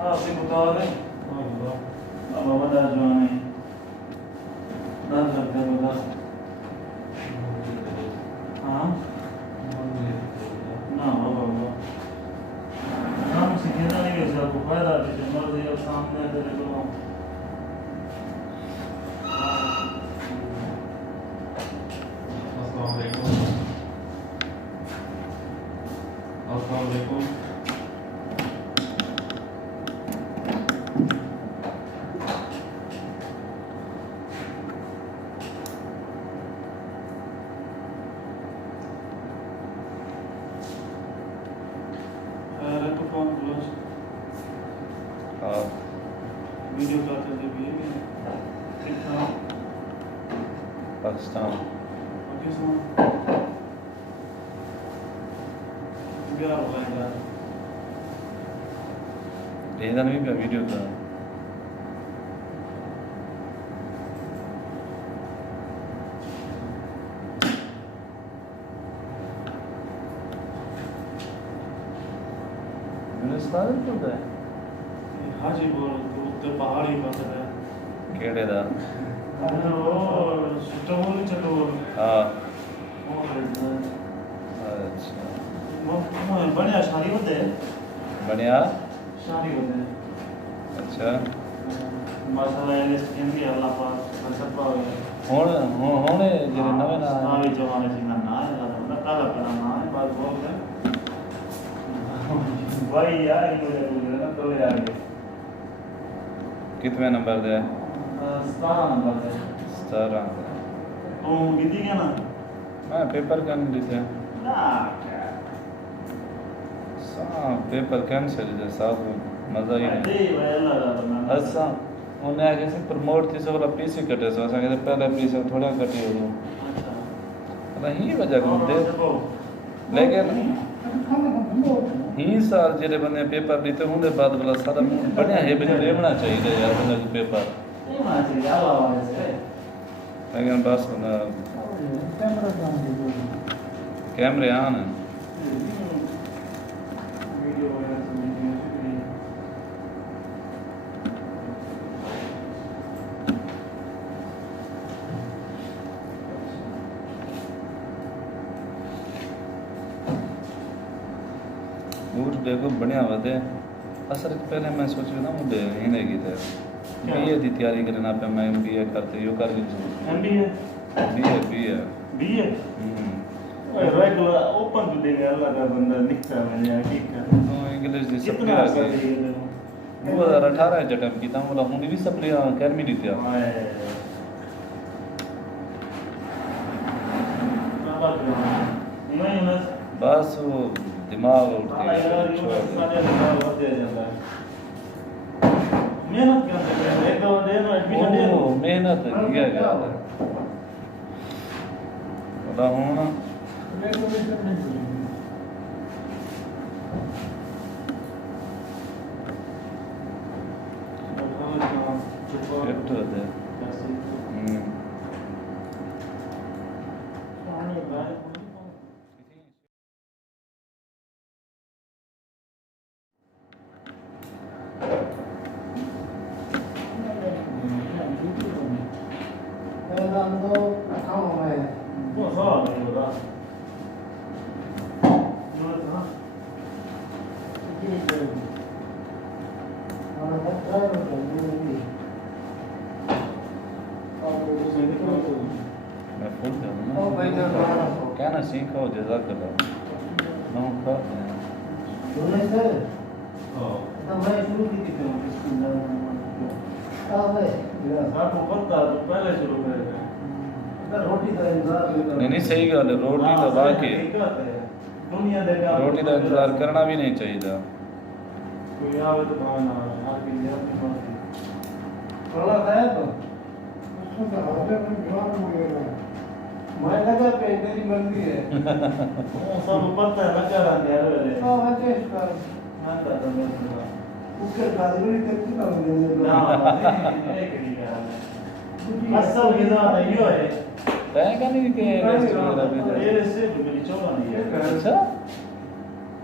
आपसे बता रहे अब बता जो नहीं ना लगता बता हाँ ना बाबा हम सीखना नहीं है सर को फायदा है मर्जी और सामने तेरे को अस्सलाम वालेकुम वीडियो का पाकिस्तान भेजा नहीं क्या वीडियो का है हाजी बोल तो उत्तर पहाड़ी बस है केड़े दा और चटोल चटोल हां वो खरीदना अच्छा वो बढ़िया शादी होते बढ़िया शादी होते अच्छा मसाला ये स्किन भी अल्लाह पाक सब पावे होने जेरे नवे ना सारी जमाने से ना है ना काला पड़ा ना है बात बोल रहे भाई यार ये ना तो यार कितने नंबर दे 17 नंबर दे 17 तो विधि क्या ना मैं पेपर कैन देते ना क्या सा पेपर कैंसिल दे साहब मजा ही नहीं दे भाई अल्लाह अच्छा उन्हें आगे से प्रमोट थी सो वाला पीसी कटे सो असा के पहले पीसी थोड़ा कटी हो अच्छा नहीं वजह को दे लेकिन ही साल जेरे बने पेपर दीते होंगे बाद वाला सारा बढ़िया है बने लेना चाहिए यार बंदा को पेपर लेना चाहिए अल्लाह से लेकिन बस ना कैमरे ऑन है वीडियो वगैरह सब देखिए और देखो बढ़िया बात है असल पहले मैं सोच रहा था मुझे हिंदी की थे बीए की तैयारी करना पे मैं एमबीए करते यो कर ली एमबीए बीए बीए ओए रेगुलर ओपन टू देंगे अल्लाह का बंदा निकता है यार ठीक है तो इंग्लिश दी कितना सप्लाई सही है 2018 जटम की था बोला हुन भी सप्लाई अकेडमी दी थी बस वो दिमाग उठ मेहनत करते हैं एक दो दिन एडमिशन दे दो मेहनत किया गया है बड़ा होना कहना सीखो जज़ाकल्लाह ना खाते हैं सुने सर तो मैं शुरू की थी फिल्म बिस्मिल्लाह है आपको पता तो पहले शुरू करेगा रोटी का इंतजार नहीं सही गल है रोटी तो बाकी दुनिया देगा रोटी का इंतजार करना भी नहीं चाहिए था कोई आवे तो खाना हर की अपनी मर्जी थोड़ा खाया तो उसको तो हाथ में जवाब मिलेगा मैं लगा पे तेरी मर्जी है वो सब पता है ना क्या रंग है वाले हां मैं टेस्ट कर मैं करता हूं कुकर का जरूरी करती ना मुझे ना एक नहीं है असल गिजा नहीं है तय का नहीं के रेस्टोरेंट में ये से मेरी चोला नहीं है अच्छा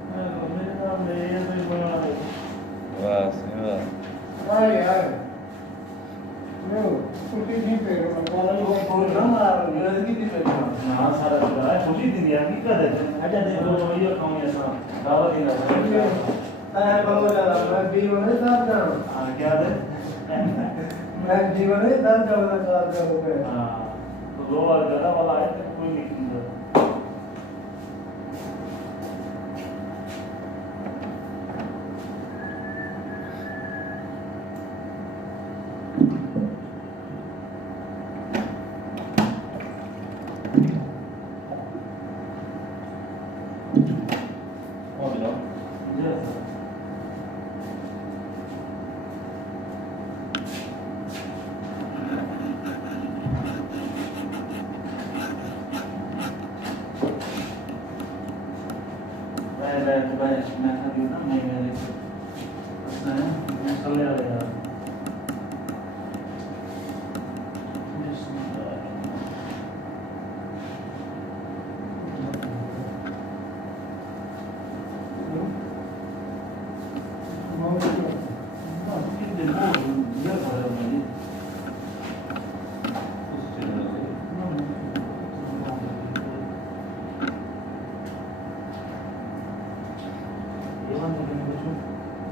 मेरे नाम ले ये तो बना दे बस आए आए लो कुछ नहीं पे वाला वो बोल ना मार गलत की पे हाँ सारा चला है खुशी थी यार की कर देते अच्छा देखो ये खाऊं ऐसा दावत ही ना आए बोला मैं जीवन में साथ ना हाँ क्या दे मैं जीवन में साथ जाऊंगा साथ जाऊंगा हाँ तो 2 बार ज्यादा वाला है तो कोई नहीं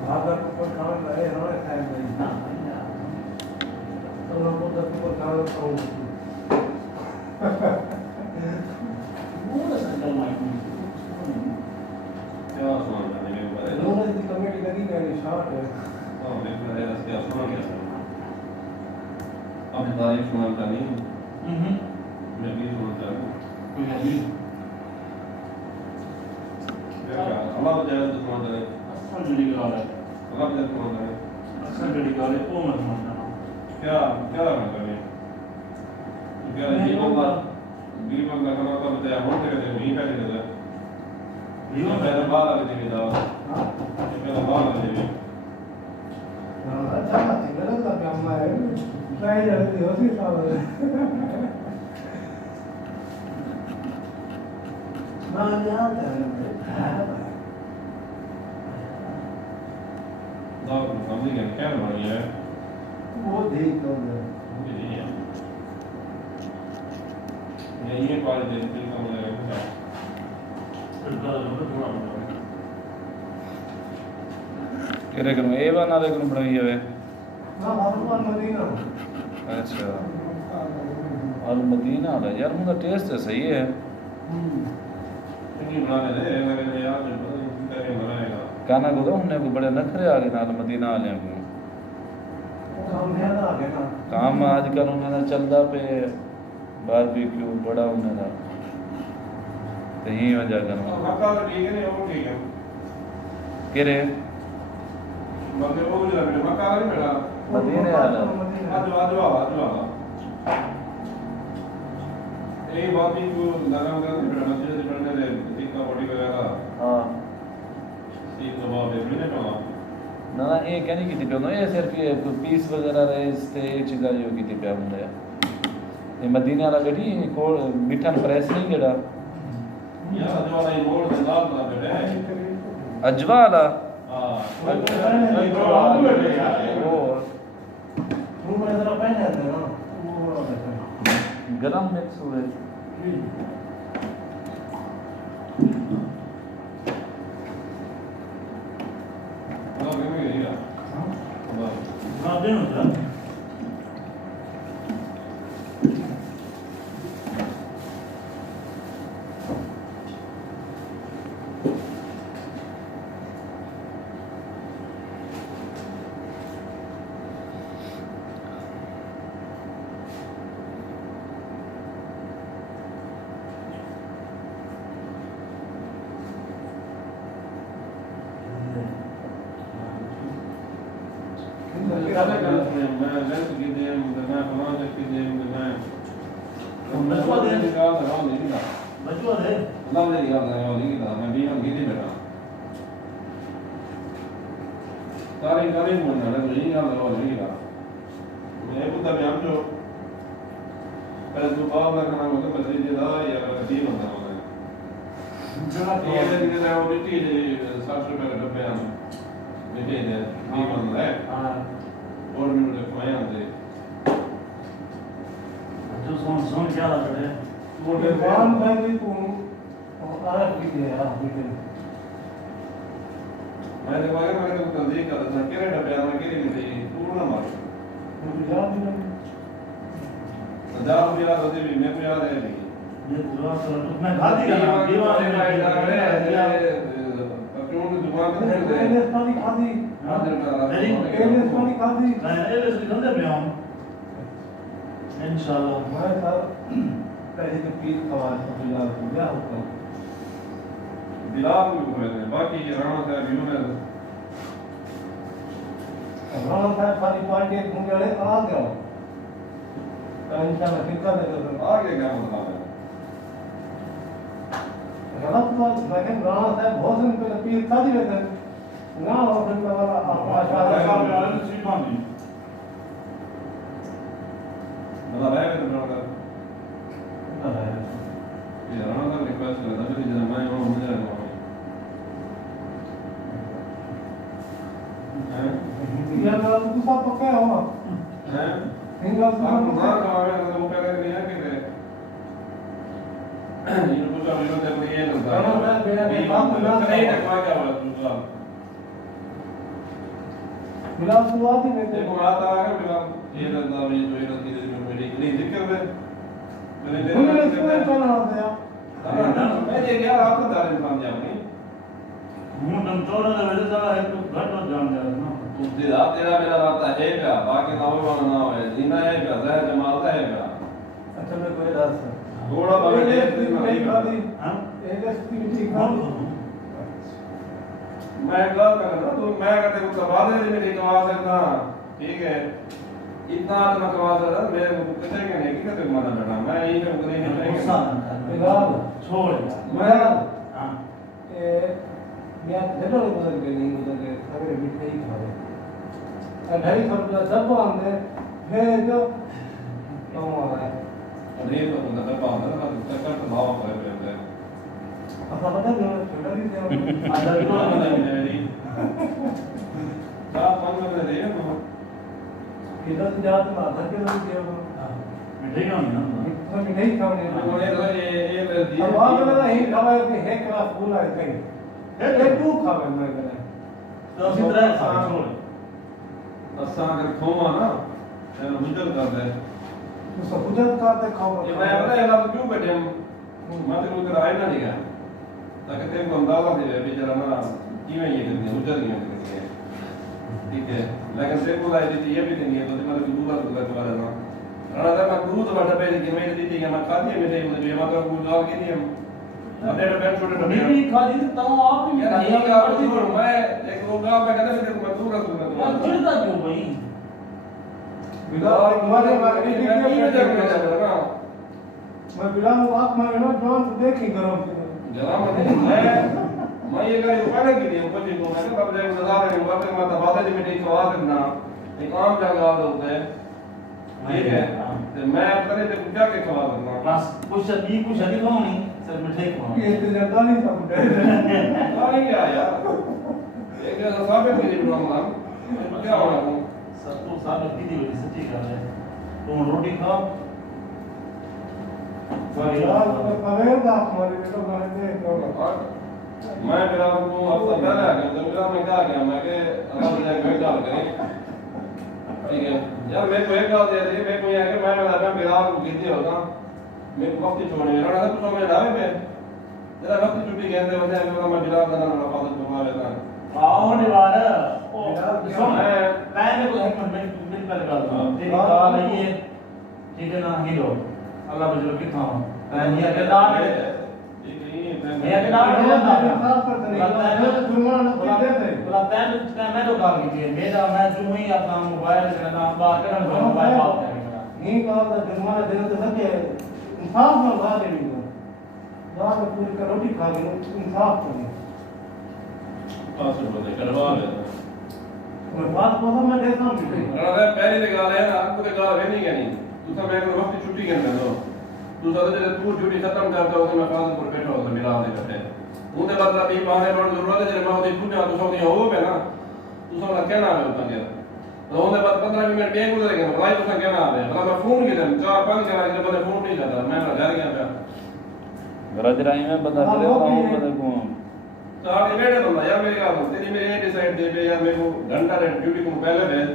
भागा को खाना लाए हमारे खाए नहीं तो लोगों को खाना खाऊं क्या सुना था मेरे बारे में लोगों की कमेटी लगी गई शॉट है हां मैं मेरा क्या सुना गया अब तारीफ सुनाता नहीं मैं भी सुनता हूं कोई नहीं अल्लाह जाए तो सुनाता है असल जुड़ी गाल है अल्लाह जाए सुनाता है असल जुड़ी गाल है वो मत मानना क्या क्या करना है क्या जीवन का बीमा का करना तो बताया हो तेरे नहीं का देता जीवन पहले बाल लगे थे दावा पहले बाल लगे थे अच्छा बात है गलत का काम है ट्राई जल्दी होती साहब मां याद है दावा समझ गया क्या बन गया वो देख लो ये क्वालिटी दिल का मुझे लगता है तेरे घर में ये बना लेकिन बनाई है हां हनुमान मदीना अच्छा अल मदीना वाला यार मुझे टेस्ट है सही है नहीं बनाने दे अगर यार जो करे बनाएगा गाना को तो हमने को बड़े नखरे आ गए ना मदीना वाले को काम ज़्यादा आ गया ना काम आजकल उन्होंने चलदा पे बारबेक्यू बड़ा उन्होंने तो यही वजह करना मक्का तो ठीक है नहीं वो ठीक है केरे बंदे वो भी लगे मक्का नहीं मिला मदीने वाला आज एक बात ही को लगा कर मस्जिद से पढ़ने दे टिक्का पड़ी वगैरह हां सीख कबाब है मैंने कहा ना ना ये क्या नहीं की थी ये सिर्फ ये पीस वगैरह रहे इससे ये चीज़ जो की थी पे हमने ये मदीने वाला बेटी को मीठा प्रेस नहीं जड़ा यार जो वाला ये बोल से लाल ना बेटे अजवा वाला हां वो रूम में जरा पहने थे ना वो गरम मिक्स हुए ना मैं नहीं गया ना दे ना मैं लेंस की दे मैं फलां की दे मैं बचवा दे निकाल रहा हूं नहीं था बचवा दे अल्लाह ने निकाल रहा हूं नहीं था मैं भी हम गिरी बैठा तारी तारी बोलना है नहीं निकाल रहा हूं नहीं था मैं खुद भी हम जो पहले तो बाप का नाम होता बदली दे दा या दी बंदा होता है जरा ये दिन के वो बिटी 60 रुपए का डब्बे हम बिटी दे दी बंदा है हां और मैंने देखवाया दे जो सुन क्या लग रहा है वो भगवान भाई भी तू आरफ भी दे हां भी मैं देखवाया मैंने तो तंदीक कर था केरे डब्बे में केरे नहीं तू ना मार मुझे याद नहीं हजार रुपया तो भी मेरे को याद है नहीं ये दुआ तो मैं खा दी ना दीवार में अपने दुकान पे मैंने पानी खा दी मैंने पानी खा दी मैं ये से धंधे में आऊं इंशाल्लाह मैं सर पहले तो पीर खवा तो यार क्या होता दिलार में हुए थे बाकी राणा साहब यूं है राणा साहब सारी पार्टी घूमने वाले आ गया इंशाल्लाह कितना दे आगे क्या मतलब है गलत बात मैंने राणा साहब बहुत दिन पहले पीर शादी में थे ना और फिर वाला माशाल्लाह श्रीमान मतलब है तो राणा ये राणा साहब रिक्वेस्ट कर रहा था कि जरा मैं वहां मुझे रहना है ये वाला तो सब पक्का है हो हैं सिंगल आप ना कमावे तो वो पहले नहीं है कि ये कुछ अभी तो जब ये होता राणा साहब मेरा बाप ना नहीं देखवा क्या बोला तू बिलाल तू आती में देखो आता है बिलाल ये रंदा भी जो ये रंदी में मेरी नहीं जिक्र में मैंने उन्होंने देखा इसमें चला होता मैं ये क्या आपको दाल इंसान जाऊंगी हूं दम चोरा दे वजह से है तो घट मत जान जा ना तू तेरा तेरा मेरा रास्ता है क्या बाकी ना हो वाला ना हो जीना है क्या जहर जमाल है क्या अच्छा मैं कोई रास थोड़ा बहुत नहीं खादी हां एक स्थिति में ठीक है मैं गलत कर रहा तो मैं कहते को करवा दे मेरी करवा सकता ठीक है इतना तो मैं करवा सकता मेरे को कहते हैं नहीं कि कहते माना बेटा मैं यही पे उतने नहीं गुस्सा चाहिए ना बिलाल छोड़ मैं हां या हेलो बदल के नहीं बदल के सवेरे मिठाई ही खा रहे 250 रुपया डब्बा हमने भेज दो तो हमारा अरे तो मतलब बात है ना तक तो भाव कर रहे हैं अपना बदल दो छोटा भी दे आधा किलो मेरी सात पांच में दे ना इधर जात में आधा किलो भी दे मिठाई खानी ना तो मिठाई खाने तो ये अब आप ना ही खावा कि है क्लास फुल है कहीं ये तू खावे मैं कहना तो इतना छोड़ असा अगर खोवा ना तो मुझे कर दे तो सब कुछ करते खाओ ये मैं पता है आप क्यों बैठे हम मैं तो उधर आए ना दिया ताकि तेरे को अंदाजा दे बेचारा ना किवें ये करनी है उधर नहीं करनी है ठीक है लेकिन तेरे को लाई दी ये भी नहीं है तो मतलब दूसरा दूसरा तुम्हारा ना राणा था मैं दूध वाला पे कि मैं दी थी कि मैं खाती है मेरे मुझे ये मतलब कुछ और की नहीं हम अपने डब्बे छोटे डब्बे भी खाली तो आप भी यार ये क्या होती है मैं एक लोग गांव में कहते हैं मैं दूर रखूंगा यार तुम्हारा चिढ़ता क्यों भाई बिलाल हमारे मार्केट मैं नहीं में बजा के चल रहा मैं बिलाल आप मैं ना जॉन को देखी गरम जला मैं ये गाड़ी उठाने के लिए कुछ को मैं कब जाए नजारा नहीं हुआ मैं तबादले में नहीं खवा करना एक आम जगह होता है ठीक है तो मैं अपने से पूछा के खवा करना बस कुछ नहीं खाऊंगी सर मिठाई खाऊंगी ये तो ज्यादा नहीं सब अरे क्या यार एक साबित के लिए बोलूंगा क्या होना है सब तो साबित की थी सच्ची गल है तुम रोटी खाओ बिलाल तो कवेर दा हमारे तो मैं दे मैं मेरा को हफ्ता पहले आ गया तो मेरा मैं क्या गया मैं के अल्लाह ने कोई डाल करें ठीक है यार मैं कोई गाल दे रही मैं कोई आके मैं मेरा को गिद्दी होता मैं वक्त छोड़ने मेरा ना तो मैं डाले पे तेरा वक्त छुट्टी गए थे वजह मैं बिला देना ना फादर को मार लेता आओ निवार ओ बिलाल मैंने को एक मिनट पहले बात सुनो तेरी काल है ये ठीक है ना हीरो अल्लाह बजरो कितना मैं ये के दान है मैं के दान है साफ करते नहीं तो जुर्माना न देते बोला मैं तो काम की मेरा मैं जो ही अपना मोबाइल करना बात करना मोबाइल बात करेंगे नहीं कहा था जुर्माना देना तो सके इंसाफ में गा देनी को रात में पूरी का रोटी खा ली इंसाफ करनी पास बदे करवा ले मैं बात को मैं देता हूं अरे पहली तो गाल है ना आपको तो गाल है नहीं कहनी तू तो मैं को वक्त छुट्टी करना दो तू तो जब तू ड्यूटी खत्म करता हो तो मैं फादर पर बैठा हो तो मिला दे करते उनके बाद अभी पाने पर जरूरत है जब मैं उधर पूछा तो समझ हो पे ना तू समझ क्या ना है उतना तो ਉਹਦੇ ਬਾਅਦ 15 ਮਿੰਟ ਬੇਗ ਗੁਜ਼ਰ ਗਏ ਭਾਈ ਤੁਸੀਂ ਕਹਿਣਾ ਆਵੇ मतलब मैं फोन किया 4-5 करा के बंदे फोन नहीं करता मैं घर गया था गरज राई में बंदा करे ना वो बंदे को चार बेटे बंदा यार मेरी बात तेरी मेरी डिसाइड दे पे यार मेरे को घंटा रे ड्यूटी को पहले भेज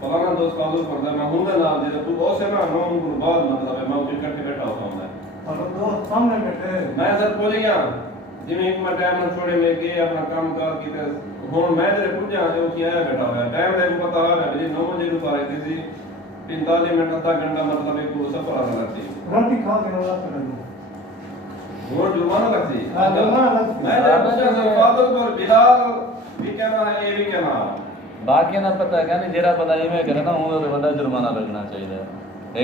फलाना दोस्त कॉल करता मैं हूं ना नाल दे तू बहुत से ना 9 को बाद मतलब मैं उसे इकट्ठे बैठा होता हूं और दोस्त सामने बैठे मैं सर बोल गया जिਵੇਂ ਇੱਕ ਮੈਂ ਟਾਈਮ ਨਾਲ ਛੋੜੇ ਮੈਂ ਕੇ ਆਪਣਾ ਕੰਮ ਕਾਰ ਕੀਤਾ ਹੁਣ ਮੈਂ ਜਿਹੜੇ ਪੁੱਜਾ ਜੋ ਕਿ ਆਇਆ ਬੈਠਾ ਹੋਇਆ ਟਾਈਮ ਦਾ ਵੀ ਪਤਾ ਹੋਇਆ ਕਿ 9 ਵਜੇ ਨੂੰ ਪਾਰੇ ਸੀ 45 ਮਿੰਟ ਅੱਧਾ ਘੰਟਾ मतलब एक सफर आना लगती रोटी खा के वाला कर दो वो जुर्माना लगती हां जुर्माना लगती मैं जब बच्चा से फादर पर बिलाल भी कहना है ये भी कहना बाकी ना पता है नहीं जेरा पता इवें करे ना वो तो बड़ा जुर्माना लगना चाहिए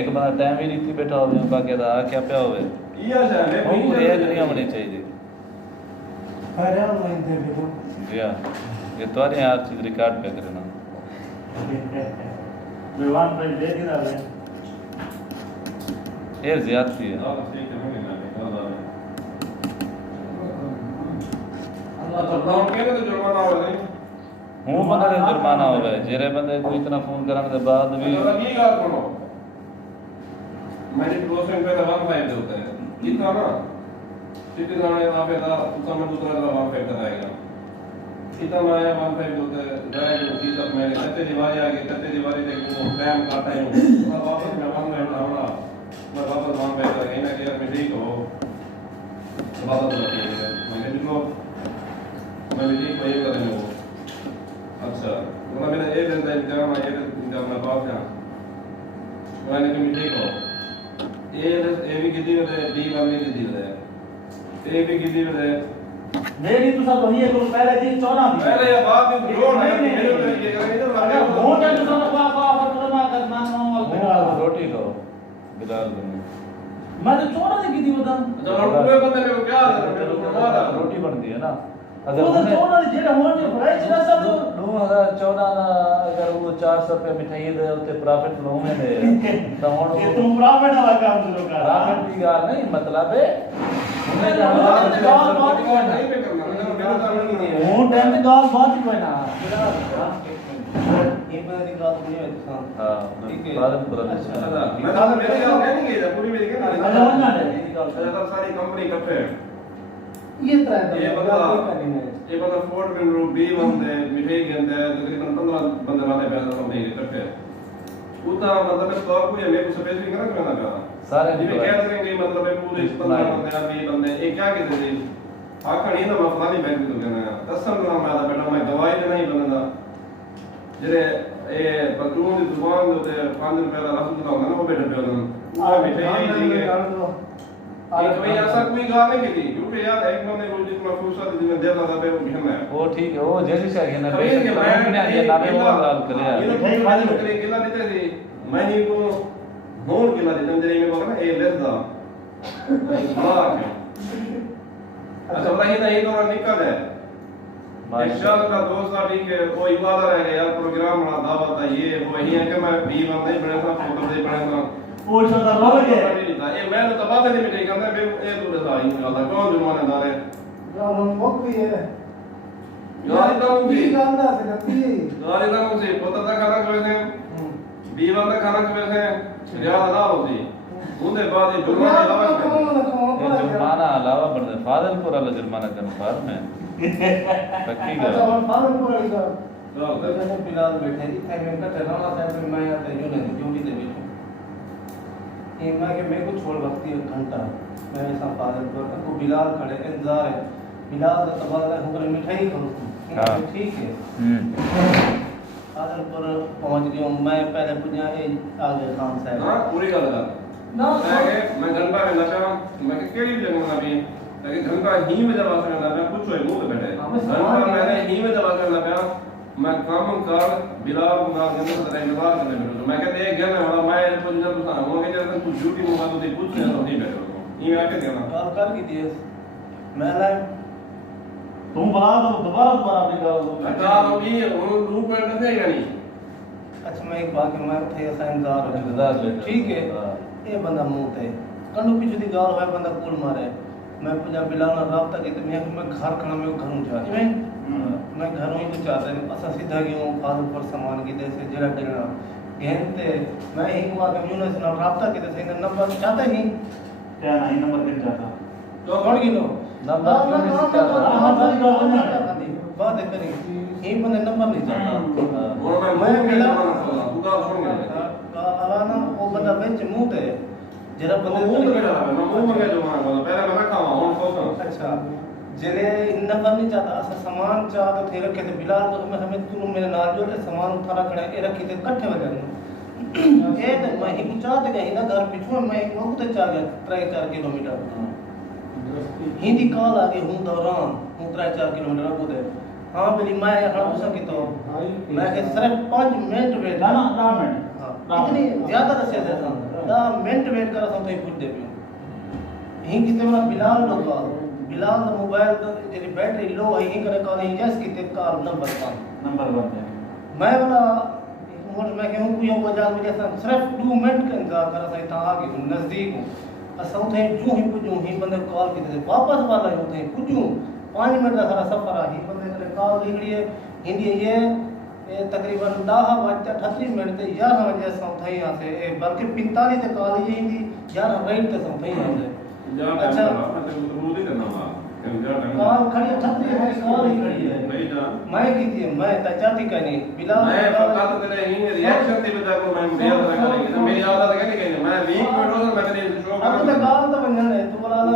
एक बंदा टाइम ही रीति बैठा होवे बाकी दा क्या पे होवे ये है वो ये दुनिया होनी चाहिए अरे वो इंदे बेटो गया ये तुम्हारे हर चीज रिकॉर्ड पे करना विवान पे दे दिया है ये ज्यादती है अल्लाह से कहने लगा अल्लाह तो ब्राउन के तो जुर्माना हो गई हूं बंदे ने जुर्माना हो गए जेरे बंदे को इतना फोन कराने के बाद भी मतलब ये बात सुनो मैंने प्रोसेस पे 15 होता है कितना ना सिटी जाने वहां पे था उसका मैं दूसरा का वहां पे कराएगा कितना मैं 15 होता है गए जो चीज अब मैंने कच्चे दीवार आ गई कच्चे दीवार देखो टाइम काटा है मैं वापस मैं वहां में आऊंगा मैं वापस वहां पे आ गया कि यार मैं ठीक हो बात तो ठीक है मैंने भी मैं भी कोई कर रहा हूं अच्छा मतलब मैंने ये दिन तक जब मैं पास गया मैंने कि ठीक हो ये भी कितनी होते डी वाली कितनी होते ये भी कितनी होते मेरी तो सब वही है तो पहले दिन 14 दिन पहले ये बात भी रोड है मेरे को ये करेंगे तो अगर हो जाए तो सब करना करना वो रोटी खाओ बिलाल बने मैं तो 14 दिन की थी बता जब हम पूरे बंदे मेरे को क्या रोटी बनती है ना वो तो 14 दिन जेड़ा हो जे फ्राई चला सब 2014 अगर वो 400 रुपए मिठाई दे उते प्रॉफिट लो में दे तो हुन ये तुम प्रॉफिट वाला काम शुरू कर प्रॉफिट की गाल नहीं मतलब है नहीं पे करना मेरा काम नहीं है वो टाइम पे गाल बहुत ही बना ये मेरी बात नहीं है इंसान हां ठीक है बाद में पूरा अच्छा मैं तो मेरे काम नहीं गई पूरी मेरी क्या अच्छा होना है अच्छा सारी कंपनी इकट्ठे ये तरह ये बंदा फोर्ट में रूप भी बंदे मिठाई गंदे तकरीबन 15 बंदे वाले पैसा कंपनी इकट्ठे उतना मतलब स्टॉक को ये मेरे को स्पेसिफिक करना करना का सारे जी क्या करेंगे मतलब है पूरे 15 बंदे आदमी बंदे ये क्या कहते थे आखिर ये ना मसला नहीं बैंक तो कहना कसम ना मैं बेटा मैं गवाही देना ही बनना जेरे ए पतून की दुकान होते 5 रुपए का रसूल का ना वो बैठे पे वो मिठाई ठीक है एक भाई ऐसा कोई गाल नहीं की क्योंकि यार एक मैंने रोज जितना फुर्सत जिसमें देना था वो कहना है वो ठीक है वो जैसे चाहिए ना कभी के मैं ये नामे वो गाल करे ये तो भाई वाली करे केला देते थे मैंने को होर केला देते मेरे में बोला ना ए लेस दा वाह अच्छा भाई ना ये तो निकल है इंशाल्लाह का दोस्त था ठीक है वो इबादत रह गया प्रोग्राम बड़ा दावत है ये वो यही है कि मैं भी नहीं बने था फोटो दे बने था वो छोटा रोल है ये मैं तो तबादले नहीं मिटे कहता मैं ये तो रहा ही नहीं आता कौन जुर्मानेदार है यार हम मुक्ति है गाली तो ये भी गांदा से लगती है गाली तो मुझे पता था खाना कैसे बीवा का खाना कैसे रियाद ना होती उनके बाद ये जुर्माना अलावा बढ़े फादलपुर वाला जुर्माना कन्फर्म है पक्की अच्छा गल और फादर को वाली तो मैंने बिलाल बैठे थी था मैं का चलाना था फिर मैं आता यूं नहीं ड्यूटी से बैठा ये मैं कि मैं कुछ छोड़ वक्ती 1 घंटा मैं ऐसा फादर को बिलाल खड़े इंतजार है बिलाल का तबादला होकर मिठाई खाऊं हां ठीक है फादर पर पहुंच गया मैं पहले पुजा आगे खान साहब ना पूरी गल है ना मैं घंटा में नचा मैं केड़ी जगह ना भी लेकिन घंटा ही में जब आकर ना मैं कुछ है मुंह पे बैठे घंटा मैंने ही में जब आकर ना मैं काम कर बिलाल को ना गंदे से इंतजार करने बैठो तो मैं कहते एक गया वाला मैं तो जब था वो के जब तू ड्यूटी में तो कुछ नहीं बैठो ये आके देना कॉल कर की दिए मैं लाइव तुम बना दो दोबारा अपनी गाल अच्छा अभी वो रूप में नहीं नहीं अच्छा मैं एक बात मैं थे ऐसा इंतजार ले ठीक है ये बंदा मुंह थे कंडू पीछे दी गाल है बंदा कूल मारे मैं पंजाब बिलाल ना राब्ता की तो मैं घर खड़ा मैं घर जा मैं मैं घरों ही कुछ चाहता नहीं असा सीधा क्यों फादर पर सामान की जैसे जरा डगना गहनते मैं ही को आगे यूनिस ना राब्ता के जैसे नंबर चाहता नहीं क्या नहीं नंबर किन जाता तो कौन गिनो नंबर क्यों नहीं चाहता बात करी ये बंदे नंबर नहीं चाहता और मैं मिला तू का सुन गया अलाना वो बंदा बेच मुंह ते जरा मुंह बंदे तो मेरा मैं मुंह में जो मां बोला पहले मैं खावा हूं सोच अच्छा जरे नंबर नहीं चाहता असा सामान चाह तो थे रखे थे बिलाल को मैं हमें तू मेरे नाल जो सामान उठा रखना ए रखी थे इकट्ठे हो जाने ए तो मैं ही चाह ते गई ना घर पिछू मैं वो तो चाह गया 3-4 किलोमीटर हिंदी कॉल आ गई हूं दौरान हूं 3-4 किलोमीटर को दे हां मेरी मां हां तो सकी तो मैं के सिर्फ 5 मिनट वेट ना ना 10 मिनट इतनी ज्यादा दसे थे 10 मिनट वेट कर तो पूछ दे पियो ही किते वाला बिलाल लो कॉल बिलाल का मोबाइल तो तेरी बैटरी लो है ही करे कॉल ही जैस किते कार नंबर का नंबर बन है मैं वाला मोर मैं कहूं कोई वो जाल मुझे सिर्फ 2 मिनट का इंतजार कर सही था आगे नजदीक हूं असौ थे जो ही पुजू ही बंदे कॉल किते वापस वाला ही थे पुजू 5 मिनट का सारा सफर आ ही बंदे करे कॉल निकली है हिंदी ये तकरीबन 10:38 मिनट ते 11 बजे सौ थे यहां से बल्कि 45 ते कॉल ही हिंदी 11 राइट ते सौ थे यहां से अच्छा मैं तो रूल ही करना वा कॉल खड़ी 38 हमारी कॉल ही खड़ी है नहीं जा मैं की थी मैं तचाती का नहीं बिलाल मैं पता तो तेरे ही रिएक्शन दी बजा को मैं मेरा लगा लेकिन मेरी आदत है कि मैं वीक में रोज मैं तेरे शो अब तो गाल तो बन जाने तू बोला ना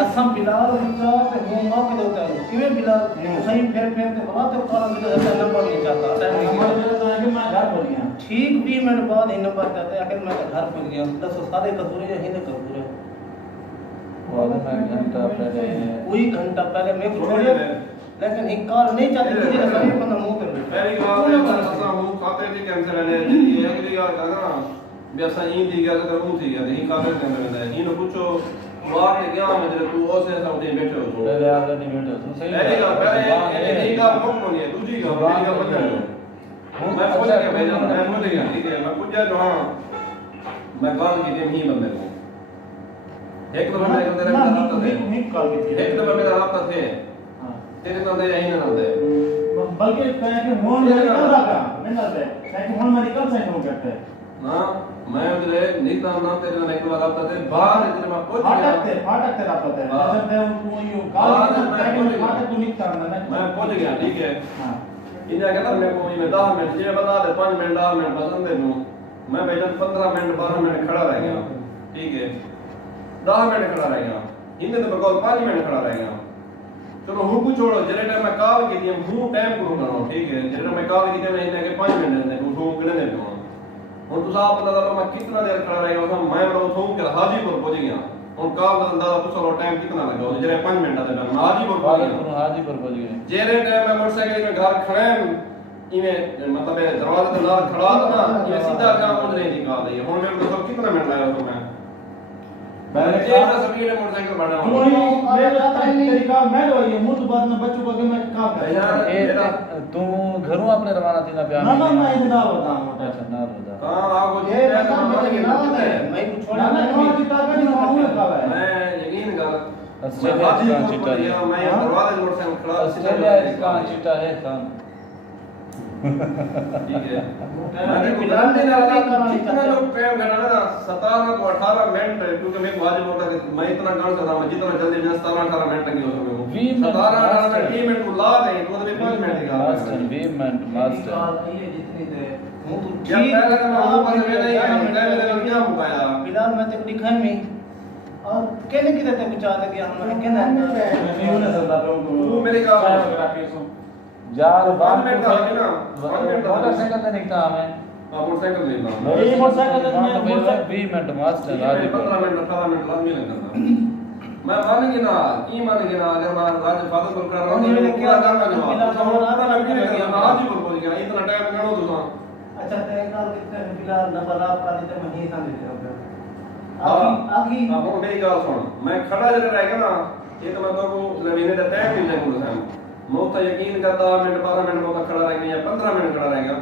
असम बिलाल का वो मौके देता है इवे बिलाल सही फेर ते बोला तो कॉल में नंबर नहीं चाहता टाइम नंबर नहीं तो है कि मैं घर पर गया ठीक 20 मिनट बाद ही नंबर चाहते हैं आखिर मैं घर पहुंच गया 10 साढ़े कसूरे या हिंद कसूरे वो आधा घंटा पहले कोई घंटा पहले मैं को छोड़े लेकिन ही कॉल नहीं चाहते तुझे सभी बंदा मुंह पे पहली बात है असा हूं खाते दी कैंसिल है ये अगली बार करना भी असा ई थी गया तो हूं थी गया ही खाते कैंसिल है इनो पूछो बाहर ने गया मैं तेरे तू ओसे साउंड बैठे हो पहले आधा नहीं बैठे तुम सही पहले ये का मुक्त नहीं है दूसरी का मेरी का बदल मैं बोल गया भाई मैं बोल गया ठीक है मैं पूछ जा जो हां मैं कॉल की टीम ही बंदे को एक दफा मेरे अंदर ना रास्ता थे मिक कॉल की एक दफा मेरा रास्ता थे हां तेरे तो दे यही ना दे बल्कि कहे कि मोन निकल रहा मैं ना दे कहे कि मोन में निकल से हो करते ना मैं उधर निकला ना तेरे में एक बार रास्ता थे बाहर इधर मैं पहुंच गया फाटक ते रास्ता थे हाँ। जब दे तू यू कॉल कहे कि फाटक तू निकल ना मैं पहुंच गया ठीक है हां इन्हें कहता मेरे को ये 10 मिनट ये बता दे 5 मिनट 10 मिनट पसंद है नू मैं बेटा 15 मिनट 12 मिनट खड़ा रह गया ठीक है 10 मिनट खड़ा रह गया इन्हें तो बकौल 5 मिनट खड़ा रह गया चलो हूं को छोड़ो जरे टाइम मैं कॉल की थी हूं टाइम पूरा करो ठीक है जरे मैं कॉल की थी मैं इन्हें के 5 मिनट ने हूं किने दे दूं हुन तो साहब पता चलो मैं कितना देर खड़ा रह गया मैं बोलो हूं के हाजीपुर पहुंच गया हुन कॉल का अंदाजा पूछो टाइम कितना लगा जरे 5 मिनट दे मैं हाजीपुर पहुंच गया हाजीपुर पहुंच गए जेरे टाइम मैं मोटरसाइकिल में घर खड़े इन्हें मतलब दरवाजे के बाहर खड़ा था ना ये सीधा काम मुझे नहीं निकाल रही है हुन मेरे को कितना मिनट लगा तो मैं पहले ये ना सभी ने मोटरसाइकिल बढ़ा जो ही मेरा तरीका मैं लो ये मुझ बाद में बच्चों को मैं काम कर यार तू घरों अपने रवाना थी ना ब्याह ना ना मैं इधर बता मोटा अच्छा ना बता कहां आओ ये बता मुझे ना दे मैं को छोड़ा ना ना चिता का नहीं हूं का है मैं यकीन कर ऑस्ट्रेलिया का चिट्टा है मैं दरवाजे मोटरसाइकिल खड़ा ऑस्ट्रेलिया का चिट्टा है काम ठीक है मैंने बिलाल ने लगा कितना लोग टाइम घटाना ना 17 को 18 मिनट क्योंकि मैं वाजिब होता कि मैं इतना कर सकता हूं जितना जल्दी मैं 17 18 मिनट लगी हो समय 17 18 मिनट 20 मिनट को ला दे तो भी 5 मिनट का मास्टर 20 मिनट मास्टर ये जितनी दे हूं तो क्या पहले का मैं ऊपर से नहीं है मैं क्या मुकाया बिलाल मैं तेको दिखाई में और कहने की देते कुछ आते कि हम कहना नहीं होने सकता वो मेरे का यार बात में था ना मोटरसाइकिल से निकला हमें मोटरसाइकिल ले ला ये मोटरसाइकिल में 20 मिनट मास्टर 15 मिनट 18 मिनट लाजमी लगता मैं मानेंगे ना ई मानेंगे ना अगर मैं राज फादर को कर रहा हूं तो क्या करना है हाजीपुर पहुंच गया इतना टाइम गणो तो अच्छा ते काल कितने बिलाल नंबर आपका देते मैं ही सांग देते हां आखी अब मेरी बात सुन मैं खड़ा जरा रह गया ना ये तो मैं तो जमीन का टाइम मिल जाएगा मैं तो यकीन करता मिनट 12 मिनट में खड़ा रह गया या 15 मिनट खड़ा रह गया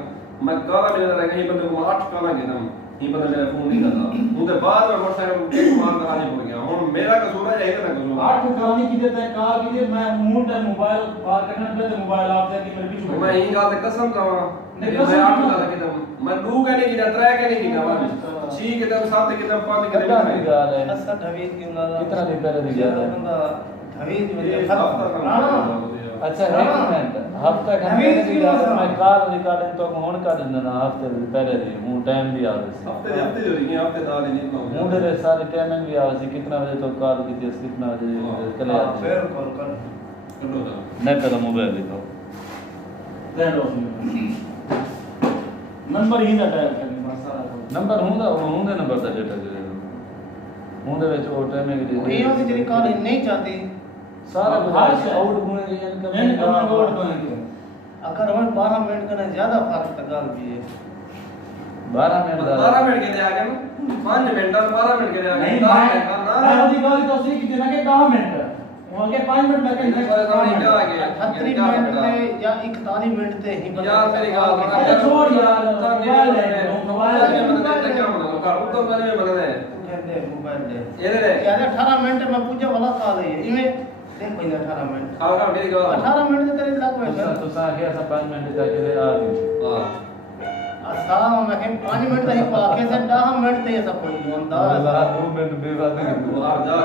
मैं काला मिल रह गया ये बंदे को 8 काला गिना ये बंदा मेरा फोन नहीं करता उनके बाद में मोटरसाइकिल के मार का हाजिर हो गया हुन मेरा कसूर है यही तो ना कसूर आठ गाली की देता है कार की दे मैं मुंह पे मोबाइल बात करने पे मोबाइल आप जाके मेरे पीछे मैं ही गाल कसम जावा नहीं, मैं कसम आठ नहीं। गाल के दम मैं दू कहने की ना त्रै कहने की ना वाली छी के दम सात के दम पांच के कितना दम दी गाल है असा ढवीद की ना कितना दी पहले दी गाल है बंदा ढवीद में ये फर्क हफ्ता का राणा अच्छा एक मिनट हफ्ता घंटे दी गाल है मैं काल रिकॉर्डिंग तो हुन कर देना हफ्ते पहले दी हूं टाइम भी आवे सी हफ्ते हो रही है हफ्ते दाल नहीं तो हूं दे सारे टाइमिंग भी आवे सी कितना बजे तो कॉल की थी कितना बजे कले आते फिर कॉल कर करो दा नहीं पहले मोबाइल लिखो दे दो नंबर ही ना टाइप करनी बस सारा नंबर ਹੁੰਦੇ ਨੰਬਰ ਦਾ ਡਾਟਾ ਦੇ ਹੁੰਦੇ ਵਿੱਚ ਉਹ ਟਾਈਮਿੰਗ ਦੀ ये होती तेरी कॉल नहीं चाहती ਸਾਰਾ हाँ, ਕੁਝ ਆਊਟ ਹੋਣੇ ਦੀ इनकमिंग ਇਨਕਮ आउट करेंगे अगर हमें 12 मिनट का ज्यादा फर्क तक भी है 12 ਮਿੰਟ ਦਾ 12 मिनट के दे आ गए ना 5 मिनट 12 मिनट के दे आ गए नहीं 10 मैं मिनट ना मैं वाली गाली तो सी की देना के 10 मिनट वहां के 5 मिनट लगे मेरे सामने क्या आ गया 38 मिनट में या 41 मिनट से ही यार मेरी गाल अच्छा छोड़ यार मोबाइल है मोबाइल के मतलब क्या मतलब का उत्तर मैंने मतलब है कहते मोबाइल दे ये ले यार 18 मिनट में पूछे वाला कॉल है इनमें देख पहले 18 मिनट खा खा मेरी गाल 18 मिनट तेरे लग में ਤੁਸੀਂ ਤੁਸੀਂ ਆਖਿਆ ਸਾ 5 ਮਿੰਟ ਦਾ ਕਿ ਆ ਗਏ हां असा मैं 5 मिनट ही पाके से 10 मिनट ते सब कोई बंदा ਅੱਲਾਹ 2 ਮਿੰਟ ਬੇਵਾਦ बाहर जा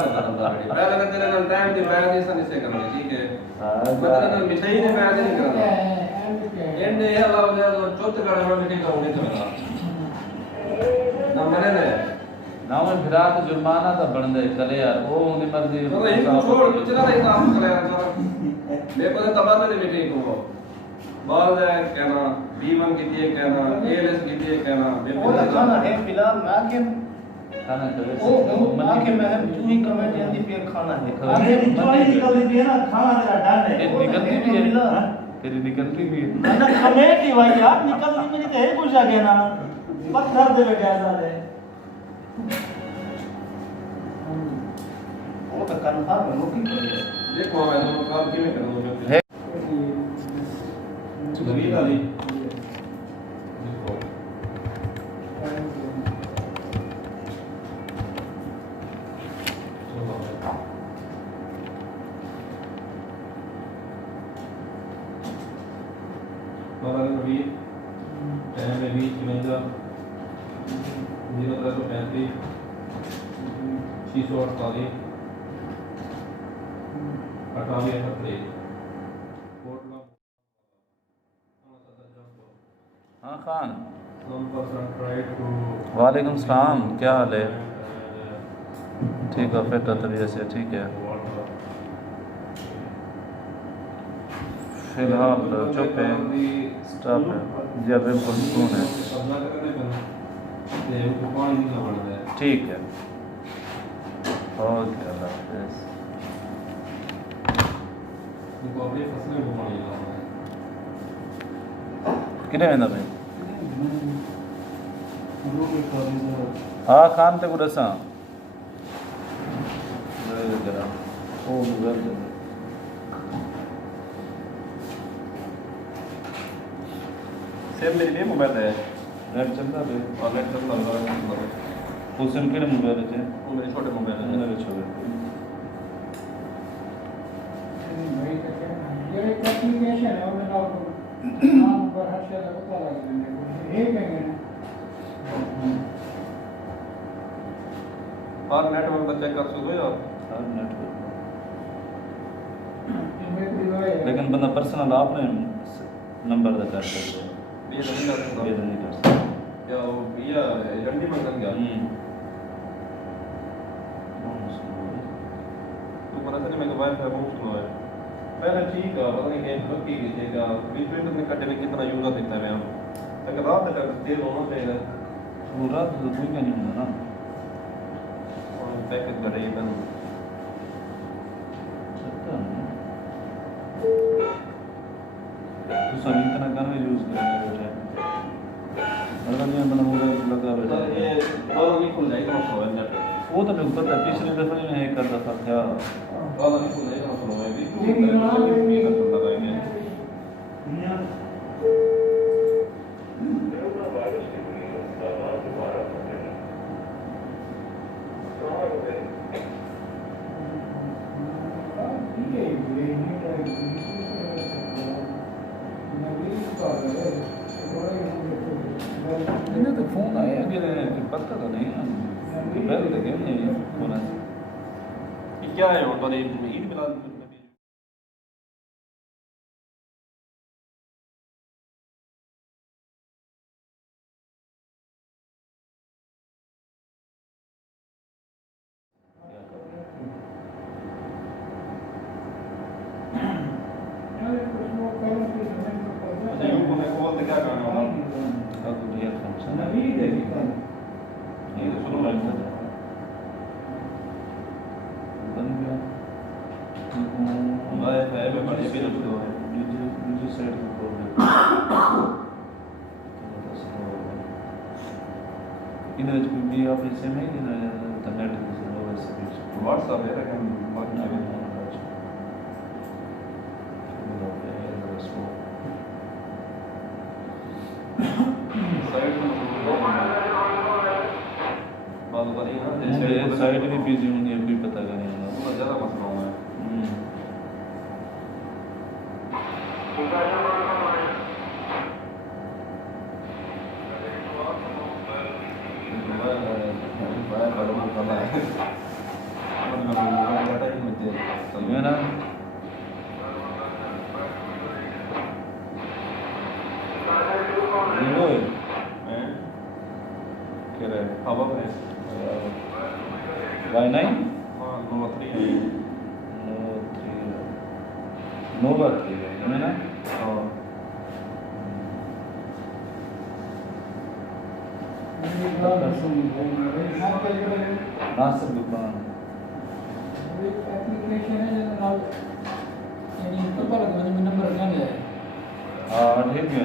पहले मैं तेरे नाल टाइम दी बैठ नहीं सनी से करना ठीक है मैं तेरे नाल मिठाई नहीं बैठ नहीं करना एंड ये अल्लाह वजह तो चौथ करे मैं मिठाई खाऊंगी तो ना मने ने ਨਾ ਮੈਂ ਫਿਰਾ ਤੇ ਜੁਰਮਾਨਾ ਤਾਂ ਬਣਦਾ ਕਲੇ ਯਾਰ ਉਹ ਉਹਦੀ ਮਰਜ਼ੀ तो ये छोड़ पिछला नहीं काम कर यार मेरे को तो तबादले दे मिठाई को बाल है कहना B1 की दिए कहना ALS की दिए कहना वो तो खाना है फिलहाल मैं के ਖਾਣਾ ਕਰੇ ओ आके मैं तू ही कमेंट जल्दी पे खाना है आगे निकल निकलती भी है ना खाना तेरा डन है ਇਹ ਨਿਕਲਦੀ ਵੀ ਹੈ ਤੇਰੀ ਨਿਕਲਦੀ ਵੀ ਹੈ ना कमेटी भाई यार निकलनी मेरी तो है कुछ आगे ना पत्थर दे बैठा सारे वो तो कंफर्म है मुकी कर देखो मैं तो काम किਵੇਂ करूंगा है लगी वाली बारह नबी टाइम में 20 53 648 अठावी 38 हाँ Khan some person try to वालेकुम सलाम क्या हाल है ठीक है फिर तबीयत से ठीक है फिलहाल चुप है स्टॉप है जी बिल्कुल सुकून है ठीक है ओके अल्लाह हाफिज़ किने वेंदा भाई हाँ खान ते को दसां ओ मोबाइल सेम मेरे लिए मोबाइल है नेट चलता है और नेट चलता है उस दिन केड़े मोबाइल थे वो मेरे छोटे मोबाइल है मेरे छोटे ये एक एप्लीकेशन है और मैं नाम पर हर शय का पता लग जाने एक है और नेटवर्क का चेक कर सकते हो हर नेट इनमें कोई है लेकिन बंदा पर्सनल आपने नंबर दा कर सकते ये नहीं कर सकता ये नहीं कर सकता क्या वो ये एजेंट ही मंगन गया तो पता नहीं मेरे को वाईफाई बहुत स्लो है पहले ठीक है पता नहीं गेम कब की गई थी बीच में तुमने कटे में कितना यूजर दिखता है हम तक रात तक तेज होना चाहिए पूरा तो कोई नहीं होना ना और पैकेज कर रही है बन सकता है तो सभी इतना गाना यूज करते हैं अगर ये बंदा मोबाइल लगा बैठा ये है दोनों नहीं खुल जाएगा मसला है नेट वो तो मेरे को पता है पिछले दफे में हैक करता था क्या दोनों नहीं खुल जाएगा मसला है भी लगाएंगे इन्हें तो फोन आए अगे पता तो नहीं है पहले तो क्या नहीं है फोन क्या है और ईद मिलाद क्या करना होगा अब ये फंक्शन नवी देखी ये शुरू में बन गया है मैं बड़े भी तो है दूसरी साइड को खोल दे इधर कोई भी आप इसे में इधर नेट से लोग से व्हाट्सएप है लेकिन बाकी साइड भी बिजी होंगे कोई पता नहीं होगा बहुत ज़्यादा मसला हुआ है मेरा वीवो है क्या है हवा है Y9 हाँ नोवा 3 है नोवा 3 है ना हाँ नासिर दुकान एप्लीकेशन है जनाब यानी तो पर नंबर क्या है हाँ ठीक है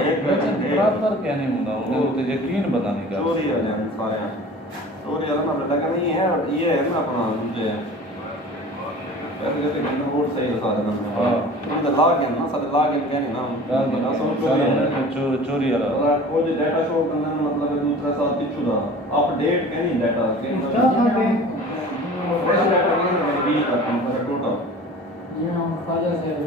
एक बराबर क्या नहीं होगा उन्हें तो यकीन बताने का चोरी है जान सारे चोरी है ना लगा नहीं है और ये है ना अपना मुझे पहले जैसे कि वोट सही है सारे ना हाँ तो लाग है ना सारे लाग है क्या नहीं ना ना सब चोरी है चोरी वाला और वो जो डाटा शो करना मतलब है दूसरा साल पीछे दा अपडेट नहीं डाटा के फ्रेश डाटा नहीं है बी का टोटल ये हम खाजा से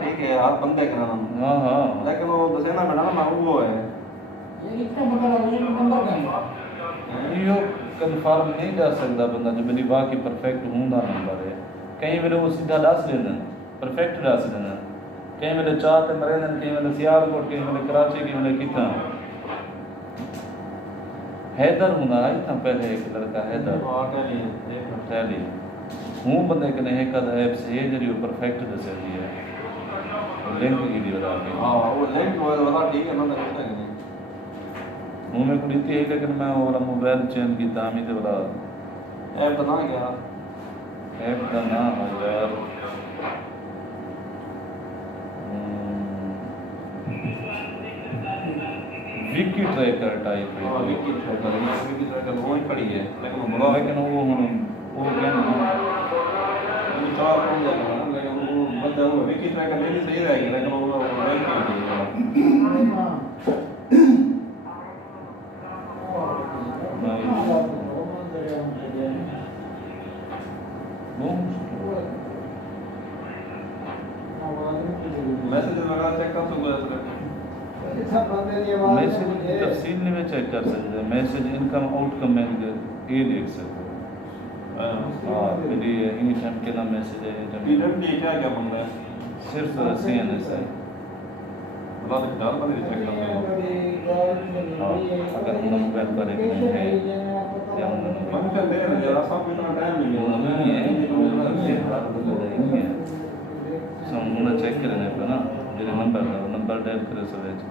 ठीक है यार बंदे कराना हाँ हाँ लेकिन वो दसेना में ना वो है ये इतना बड़ा नंबर का यो कंफर्म नहीं जा सकता बंदा जो मेरी वाकई परफेक्ट होंदा नंबर है कई वेले वो सीधा दस लेना परफेक्ट दस लेना कई वेले चार ते मरे कई वेले सियालकोट कई वेले कराची कई वेले कितना हैदर होना है इतना पहले एक लड़का हैदर टैली हूँ बंदे कने एक अद ऐप से जरी परफेक्ट दसे दी है लिंक की दी बता के हां वो लिंक वाला ठीक है ना तो नहीं हूँ मैं कुछ है लेकिन मैं वो वाला मोबाइल चेंज की तामी ते वाला ऐप बना क्या ऐप का नाम है यार विकी ट्रैकर टाइप है हां विकी ट्रैकर वो ही खड़ी है लेकिन वो लेकिन वो क्या ना वो चार फोन जाएगा ना लेकिन वो मतलब वो विकी ट्रैकर नहीं सही रहेगी लेकिन वो बैंक की मैसेज वगैरह चेक कर सकते मैसेज तफसील में चेक कर सकते हैं मैसेज इनकम आउटकम में ये देख सकते हो हाँ फिर ये एनी टाइम के ना मैसेज है जब पीडब्ल्यू क्या क्या बन रहा है सिर्फ CNS है बता दे डाल बंद चेक कर हाँ अगर हम मोबाइल पर एक नहीं है या हम मन कर दे रहे जरा सा इतना टाइम नहीं है नहीं है सम होना चेक करने पे ना मेरे नंबर डायल करे सवेज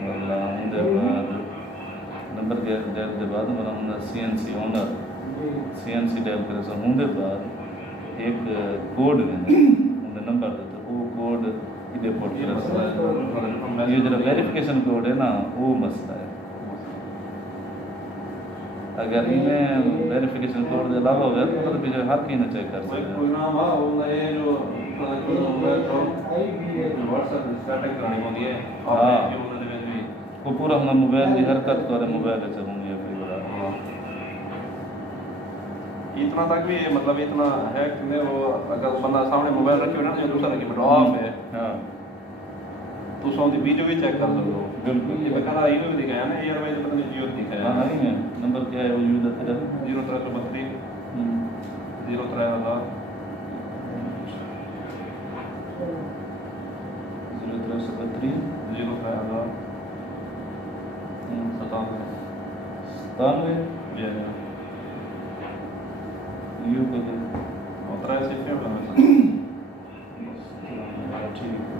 वरना उनके बाद नंबर डायल के बाद वरना उनका CNC ओनर CNC डायल करे सो उनके बाद एक कोड देना उनका नंबर देते वो कोड इधर पोर्ट करे सो ये जो वेरिफिकेशन कोड है ना वो मसला है अगर इन्हें वेरिफिकेशन कोड के अलावा हो तो मतलब जो हर की ना चेक कर सकते हैं कोई नाम है वो ये जो व्हाट्सएप स्टार्टिंग करानी होती है हाँ। जो उन्होंने भी वो पूरा अपना मोबाइल की हरकत करे मोबाइल से होंगे फिर इतना तक भी मतलब इतना है कि वो अगर बंदा सामने मोबाइल रखे हुए ना जो दूसरा रखे बट ऑफ है हाँ तो सौंदी बीजो भी चेक कर सकते हो बिल्कुल ये बता रहा है भी दिखाया ना एयरवेज पता नहीं जियो दिखाया हाँ नहीं है नंबर क्या है वो यूज तेरा 0332 03 0332 03 97 ये यू को दे और 3 से पे वाला ठीक है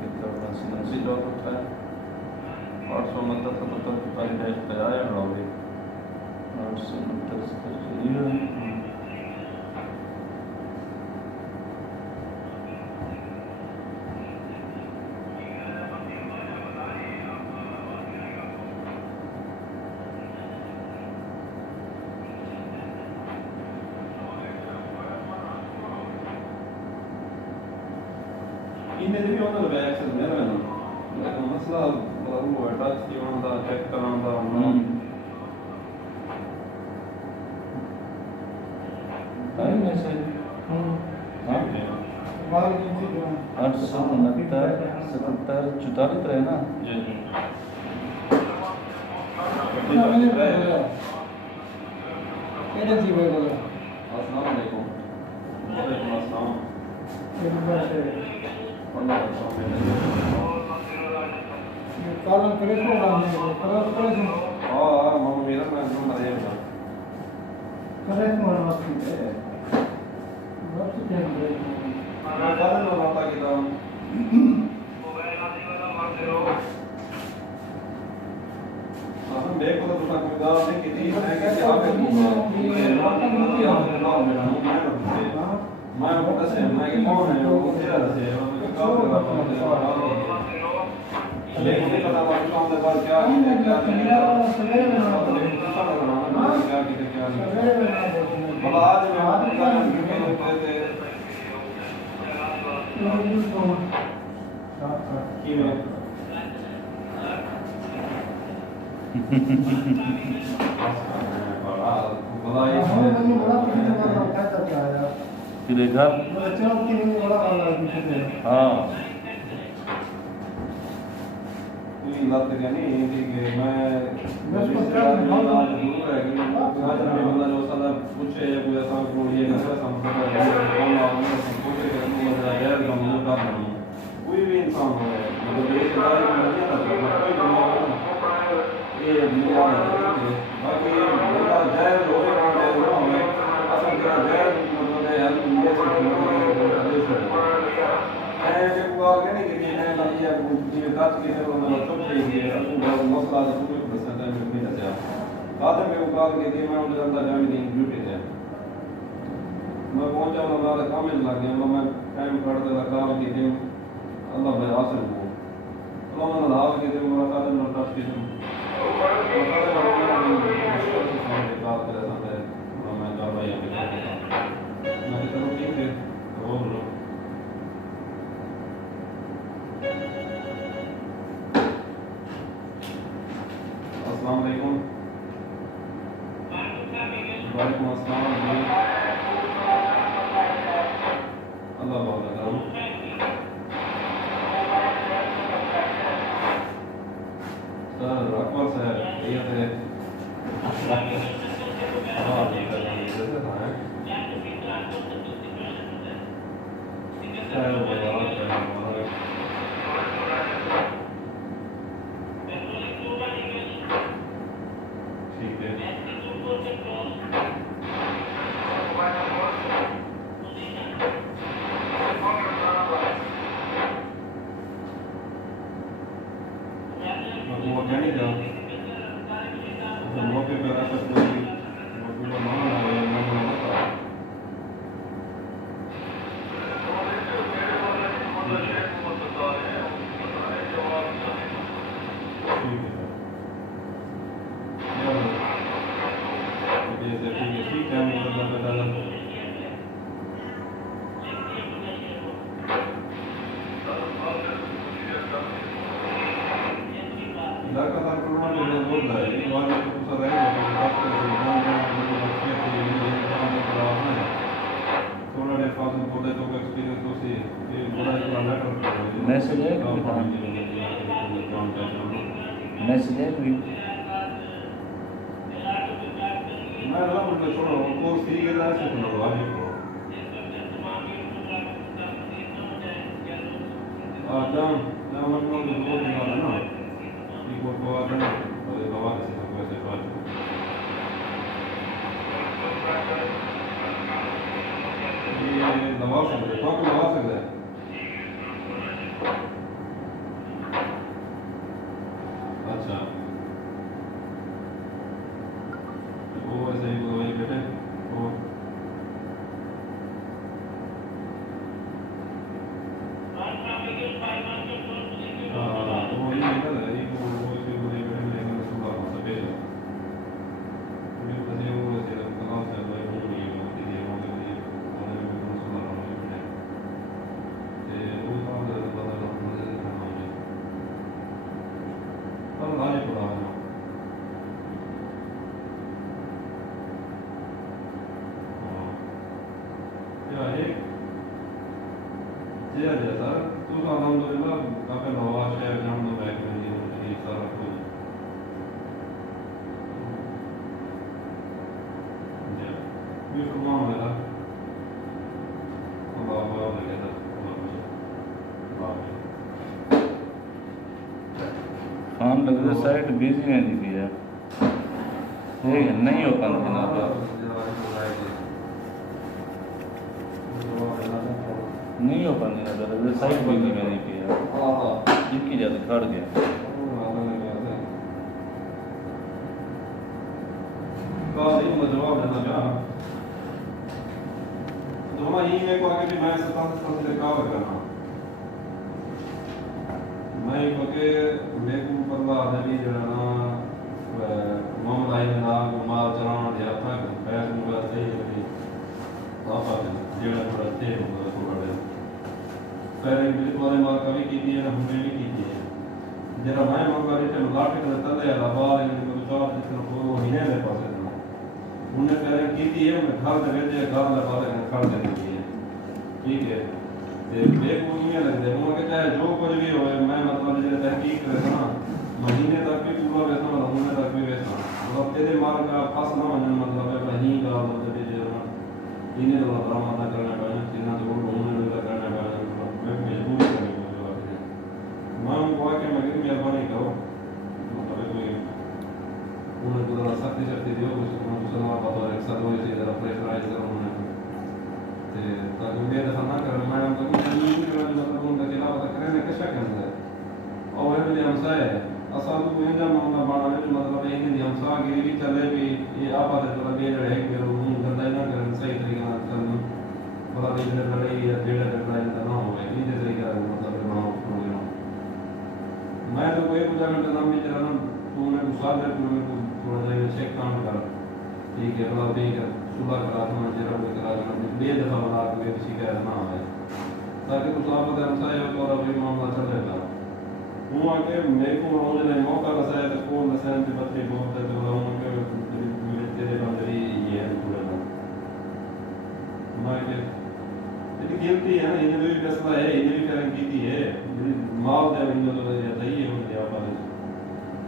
कितना बड़ा सीना 03 869 77 45 तैयार है होगी 869 इन्हें भी होना है एक्सेस में ना लेकिन मसला मतलब वो टच की होना चेक कराना टाइम ऐसे हाँ बाल गिनती जो 869 77 44 है ना जी जी कितना मिनट हो गया केड़े जी भाई बोला अस्सलाम वालेकुम वालेकुम अस्सलाम एक बार से ये कॉलम करे तो डालने को करे तो हाँ मामा मेरा मैं जो मरे था करे तो और बात की है बहुत से टाइम ब्रेक मैं बाद में आता कि था हम देखो तो दूसरा कोई गाँव में कितनी है कि आप मैं वो कैसे मैं कि कौन है वो तेरा से मैं कब लगा लेकिन नहीं पता वाला काम के बाद क्या है क्या नहीं क्या मतलब आज मैं तेरे घर हाँ लत क्या नहीं कि मैं बंदा जो साला पूछे कोई ऐसा कोई ये कैसा समझ कौन आदमी पूछे कि हम मजा यार हम लोग का कोई भी इंसान हो मतलब ये बारे में नहीं आता ये दुनिया है बाकी बंदा जायज हो या ना जायज हो असल क्या जायज मतलब है यार ये सब है जो को आगे नहीं कि मैं ना ये ये बात की है मतलब चुप रही है अब मसला तो पूरे प्रश्न है में नहीं था बाद में वो कहा कि मैं उधर अंदर जाने की ड्यूटी है मैं पहुंचा ना मेरा काम में लग गया मैं टाइम काटता था काम की दिन अल्लाह भाई हासिल हो अल्लाह ने हाल के दिन मेरा काम में टच की अस्सलाम वालेकुम वालेकुम अस्सलाम जी अल्लाह बाबा करो सर अकबर साहब ये थे हाँ जैसे था है ठीक है वो क्या नहीं था तो मौके पर ऐसा कोई मौके मामला है मामला होता ठीक है लगातार कोरोना में बोल रहा है ये वाला तो रहेगा मैसेज है कि मैसेज है कोई मैं ना मतलब छोड़ो कोर्स फ्री के लिए से सुनो अभी जब हम लोग दो दिन वाला ना ये को आता है और ये दवा से सब ऐसे बात ये दवा से कौन दवा सकता है अच्छा वो ऐसे ही वही बेटे वो वो ये निकल रहा है वो इसके पूरे बेटे लेकर सुबह मत पे ये बजे वो ऐसे लगाओ से वो नहीं है वो ये और भी सुबह रहा है ये वो काम कर पता ना मुझे करना है अब आगे पड़ा है या एक जी सर तू अलहमदुलिल्लाह काफी नवाज है हम लोग बैठ में ये सारा कुछ जी ये फरमान मेरा अल्लाह अल्लाह लगे हम लगता है साइट बिजी है नहीं भी है ये नहीं हो पाता ना नहीं हो पाने लगा साइड बिजी में नहीं किया जिनकी ज़्यादा खड़ गया जवाब देना चाह दोनों ही में को आगे भी मैं सबसे कवर करना मैं को के मेरे को परवा नबी जो ना मोहम्मद आई ना माल चलाना दिया था पैर मुझे सही है आप आते जेड़ा थोड़ा तेज होगा पहले इंग्लिश वाले मार कभी की थी ना हमने भी की थी जरा मैं मौका देते लाट के तले वाला बाल इनको विचार जितना वो हिने ले पासे ना उन्हें पहले की थी है मैं घर में भेजे घर में बात कर देने की है ठीक है ते बेक वो नहीं लग दे वो के चाहे जो कुछ भी हो मैं मतलब जैसे तहकीक करे ना महीने तक भी पूरा वैसा ना महीने तक भी वैसा मतलब तेरे मार का पास ना मतलब है वहीं का मतलब जो ना इन्हें तो बरामद करना पड़ेगा सीना तो वो ढूंढने करना पड़ेगा मजबूर करने को जो आते हैं मैं उनको आके मैं कि मेहरबानी करो मतलब कोई उन्हें तो जरा सख्ती दियो कुछ उनको सलाह पता है अक्सर वो इसे जरा प्रेशराइज करो उन्हें ते ताकि मेरे दफा ना करें मैडम तो नहीं करना मतलब उनका खिलाफ पता करने कैसा करना है और वो भी हमसा है असल तो ये जब मामला बड़ा है मतलब ये नहीं हमसा गिरी भी चले भी ये आप आते तो ये जो है कि वो गंदा ना करें सही तरीके से करना बड़ा भी जो लड़ाई या डेढ़ लड़ाई ना हो ये जैसे क्या मतलब बनाओ प्रोग्राम मैं तो कोई पूजा करता नाम नहीं चला ना तो मैं गुस्सा दे तो थोड़ा सा चेक काम कर ठीक है मतलब भी सुबह करा था जरा वो करा था बे दफा बना के किसी का ना आए ताकि तो आप पता हमसा है और अभी मामला चल रहा था वो आके मेरे को रोज ने मौका रसाया तो कौन रसायन से बच्चे बोलते तो उनके मेरे तेरे बंदरी ये है पूरा ना मैं के ये गिनती है ना इन्हें भी फैसला है इन्हें भी करें कीती है माल दे इन्हें तो ये सही है उनके आप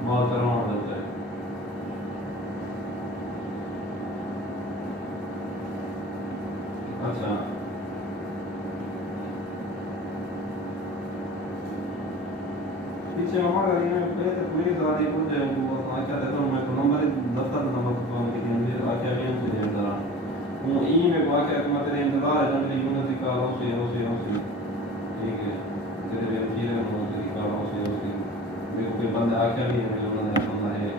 माल करवाना देता है अच्छा पीछे हमारा ये पहले तो पुलिस वाले को जो वो आके देता हूं मैं तो नंबर दफ्तर नंबर को मैं के लिए आके आगे से दे रहा हूं ई में को आके मैं तेरे इंतजार है जब यूनिवर्सिटी का लो से ठीक है तेरे लिए चीजें हो तेरी का लो से मेरे को बंदा आके भी है जो बंदा है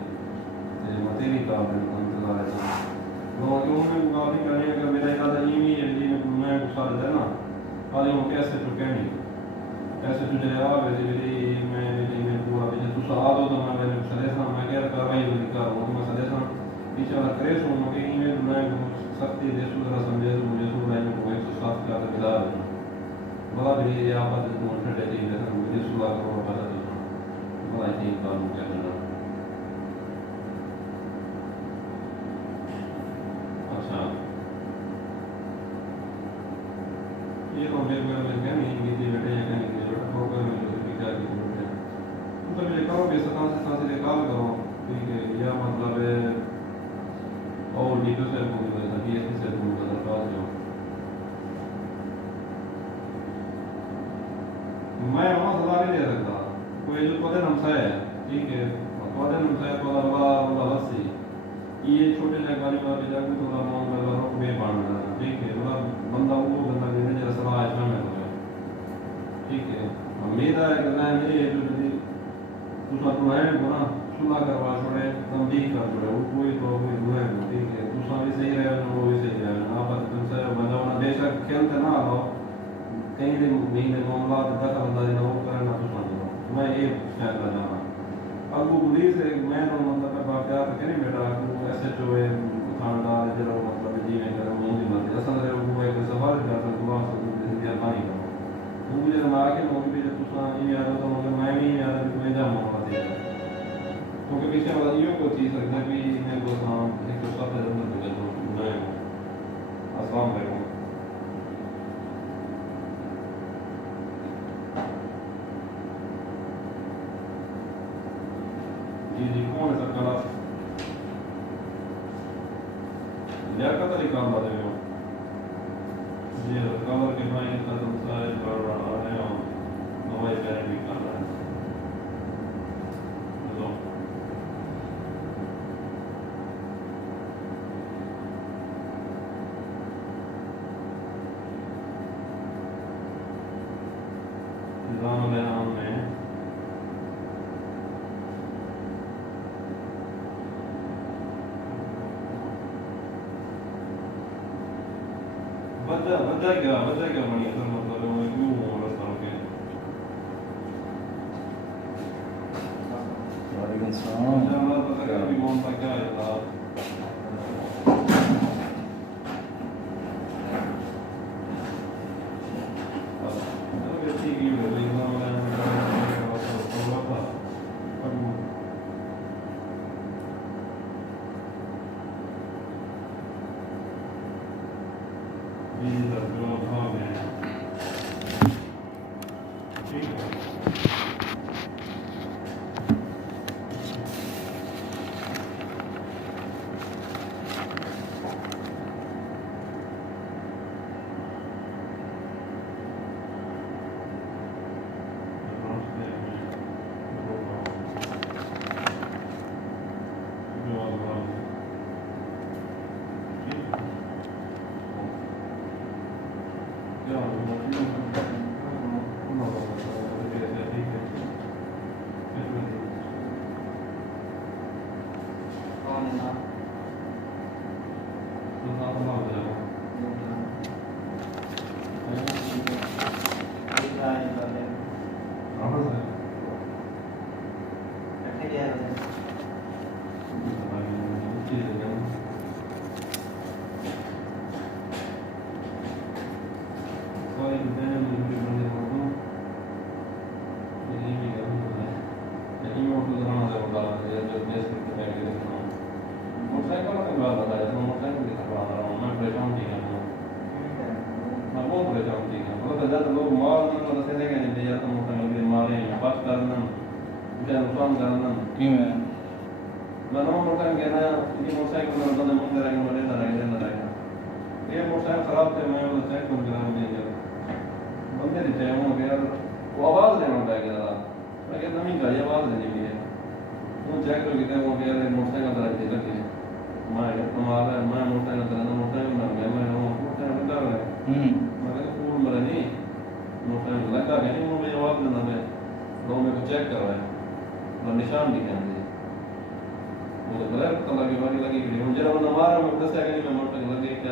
ये मतेरी का इंतजार है तो क्यों मैं बात नहीं करने का मेरा इरादा ये नहीं है कि मैं गुस्सा है ना खाली वो कैसे तो कहनी ऐसे तुझे आ वैसे मैं पूरा भी तू सहा दो तो मैं सदेशा मैं क्या कार्रवाई होगी कर वो मैं सदेशा पीछे वाला करे सो मैं ईमेल मैं सख्ती दे सो जरा समझे तो मुझे सो लाइन को 107 का मिला है बड़ा भी ये आप तो मोटे दे दी जैसे मुझे सुला को पता तो बड़ा ही काम क्या करना अच्छा ये तो मेरे में क्या नहीं ये बेटे ये कहीं ब्रोकर में जो भी क्या की बोलते हैं तो मुझे कहो कि सता से कॉल करो ठीक है या मतलब है और डीपी से बोल रहा था कि ऐसे से बोल रहा था जो मैं वहाँ सदा नहीं दे सकता कोई जो पौधे नमसा है ठीक है पौधे नमसा है पौधा वाला लस्सी ये छोटे जगह वाले जाकर थोड़ा मांग वाला रोक में बांधना ठीक है थोड़ा बंदा वो बंदा देने जरा सलाह है में हो ठीक है उम्मीद है कि मैं मेरी जो दूसरा तो है ना सुना करवा छोड़े तंबी कर छोड़े वो कोई तो कोई दुआ है ठीक है दूसरा भी सही रहे वो भी सही रहे ना पर तुमसे बजावना बेशक खेलते ना आओ कहीं दिन महीने मामला दखल अंदाजी ना वो करना दूसरा मैं ये शायद ना जाना अब वो पुलिस है मैं तो मतलब का क्या तो नहीं बेटा वो ऐसे जो है खाना जरा मतलब जीवन कर मुंह बात असल है वो एक सवाल करता दुआ से दिया पानी का वो मुझे मार के मुंह भी जब तुसा ये याद तो मुझे मैं भी याद कोई जा मामला दिया क्योंकि पीछे वाला ये को चीज है कि मैं को साथ एक तो सब जरूर तो मैं अस्सलाम वालेकुम जी कौन है सरकार लियाकत अली खान बात है जी कवर के भाई कदम साहब कर रहा है और हवाई जहाज भी कर रहा है तो निजाम बयान में बच्चा क्या बनी असल मतलब वो क्यों हो रहा है वालेकुम सलाम जानना पता क्या भी कौन सा क्या है था अरे ठीक ही है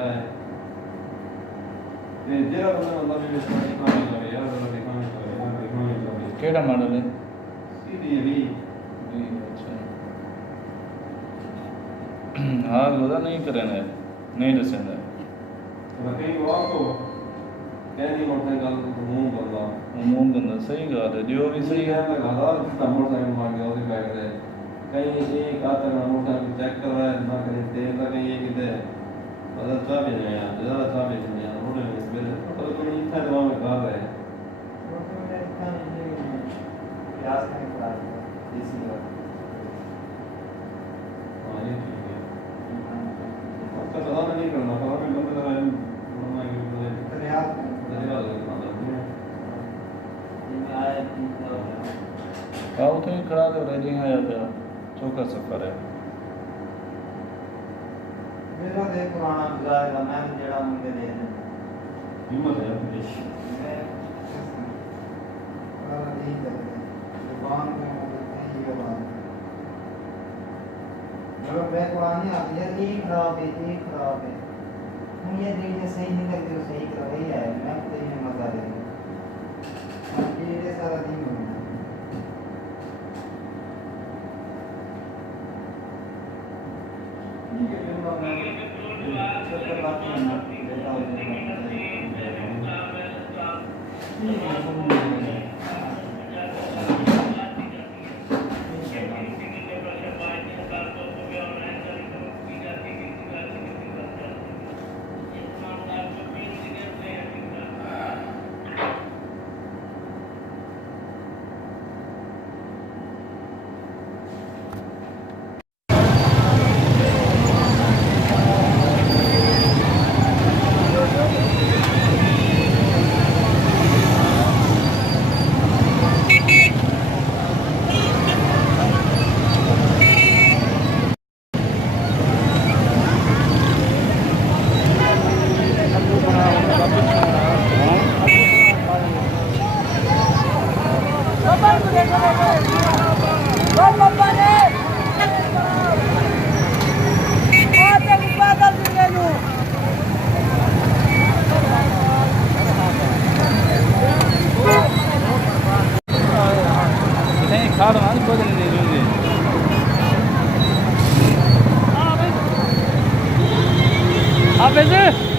लेकिन केड़ा मॉडल है हाँ गोदा नहीं करेंगे नहीं दसेंगे मूंग बंदा सही बात है जो भी सही है कहीं एक आता है मोटरसाइकिल चेक कर रहा है ना कहीं तेल का कहीं एक इधर पता चाह भी नहीं यार ज़्यादा चाह भी नहीं यार रोड में इस बेले तो नहीं था दवा में खा रहे हैं प्याज का नहीं पड़ा देसी वाला हाँ ये ठीक है उसका ज़्यादा नहीं करना पड़ा मैं लंबे तरह बनना है कि धनिया धन्यवाद आओ तो ही खड़ा दे रहे हैं या क्या चौका सफर है मेरा देख पुराना गुजारेगा मैं जेड़ा मुझे दे दे हिम्मत है मैं और नहीं करते दुकान में नहीं के बाद मगर मैं पुरानी आती है एक खराब है हम ये देखिए सही नहीं लगती तो सही कर रही है मैं तो ये मजा ले रही ये सारा दिन हो ठीक है फिर मैं छोटे बात करना बेटा हो नहीं खा रहा हूँ कोई नहीं दे आप ऐसे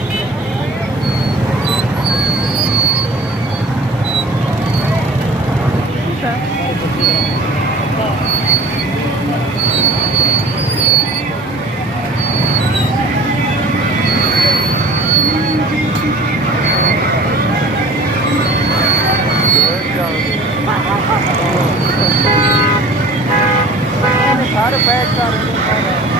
सारे पैक कर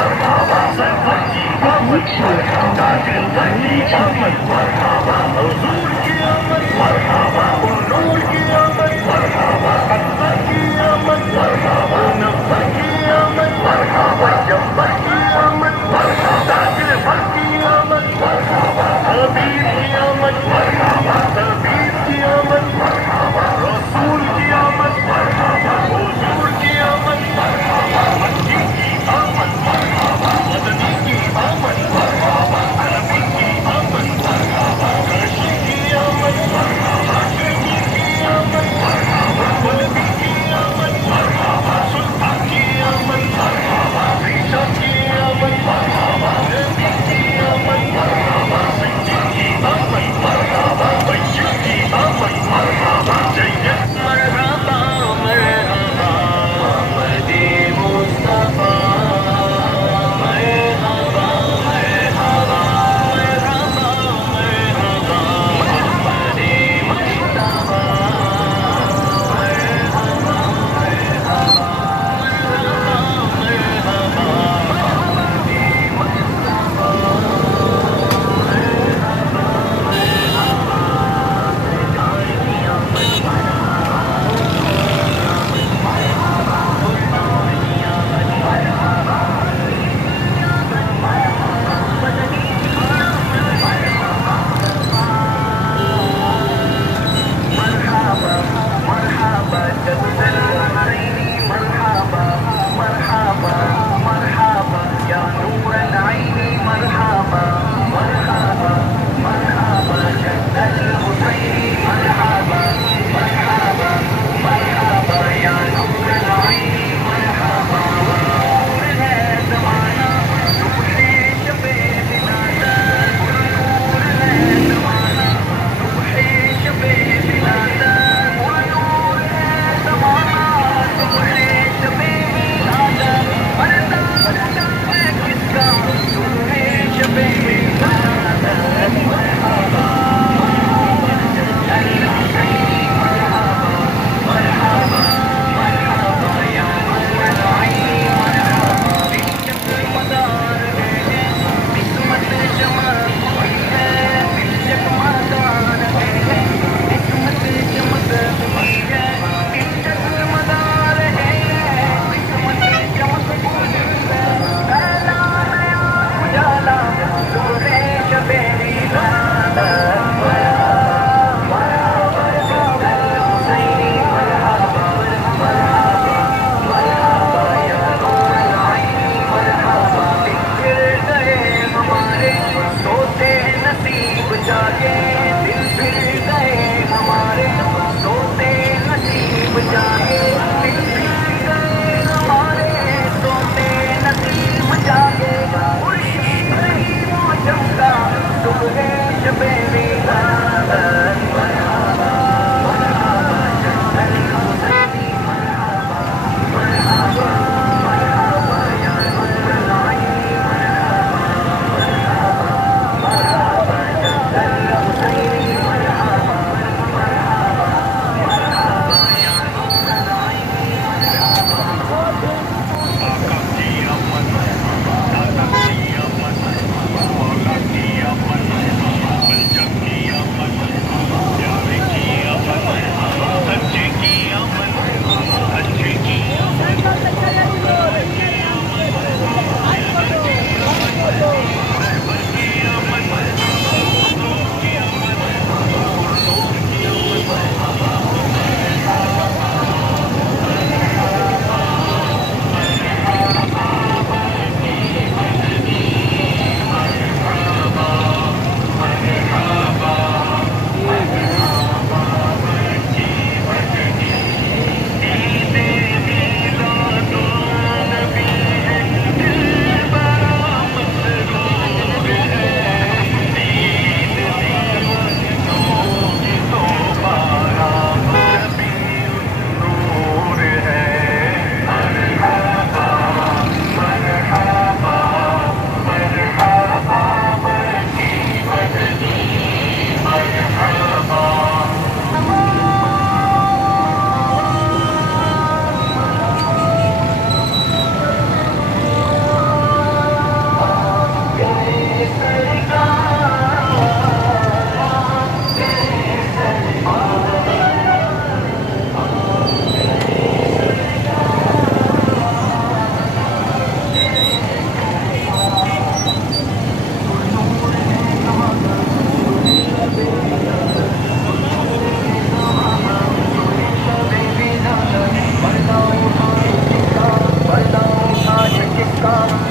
Thank you.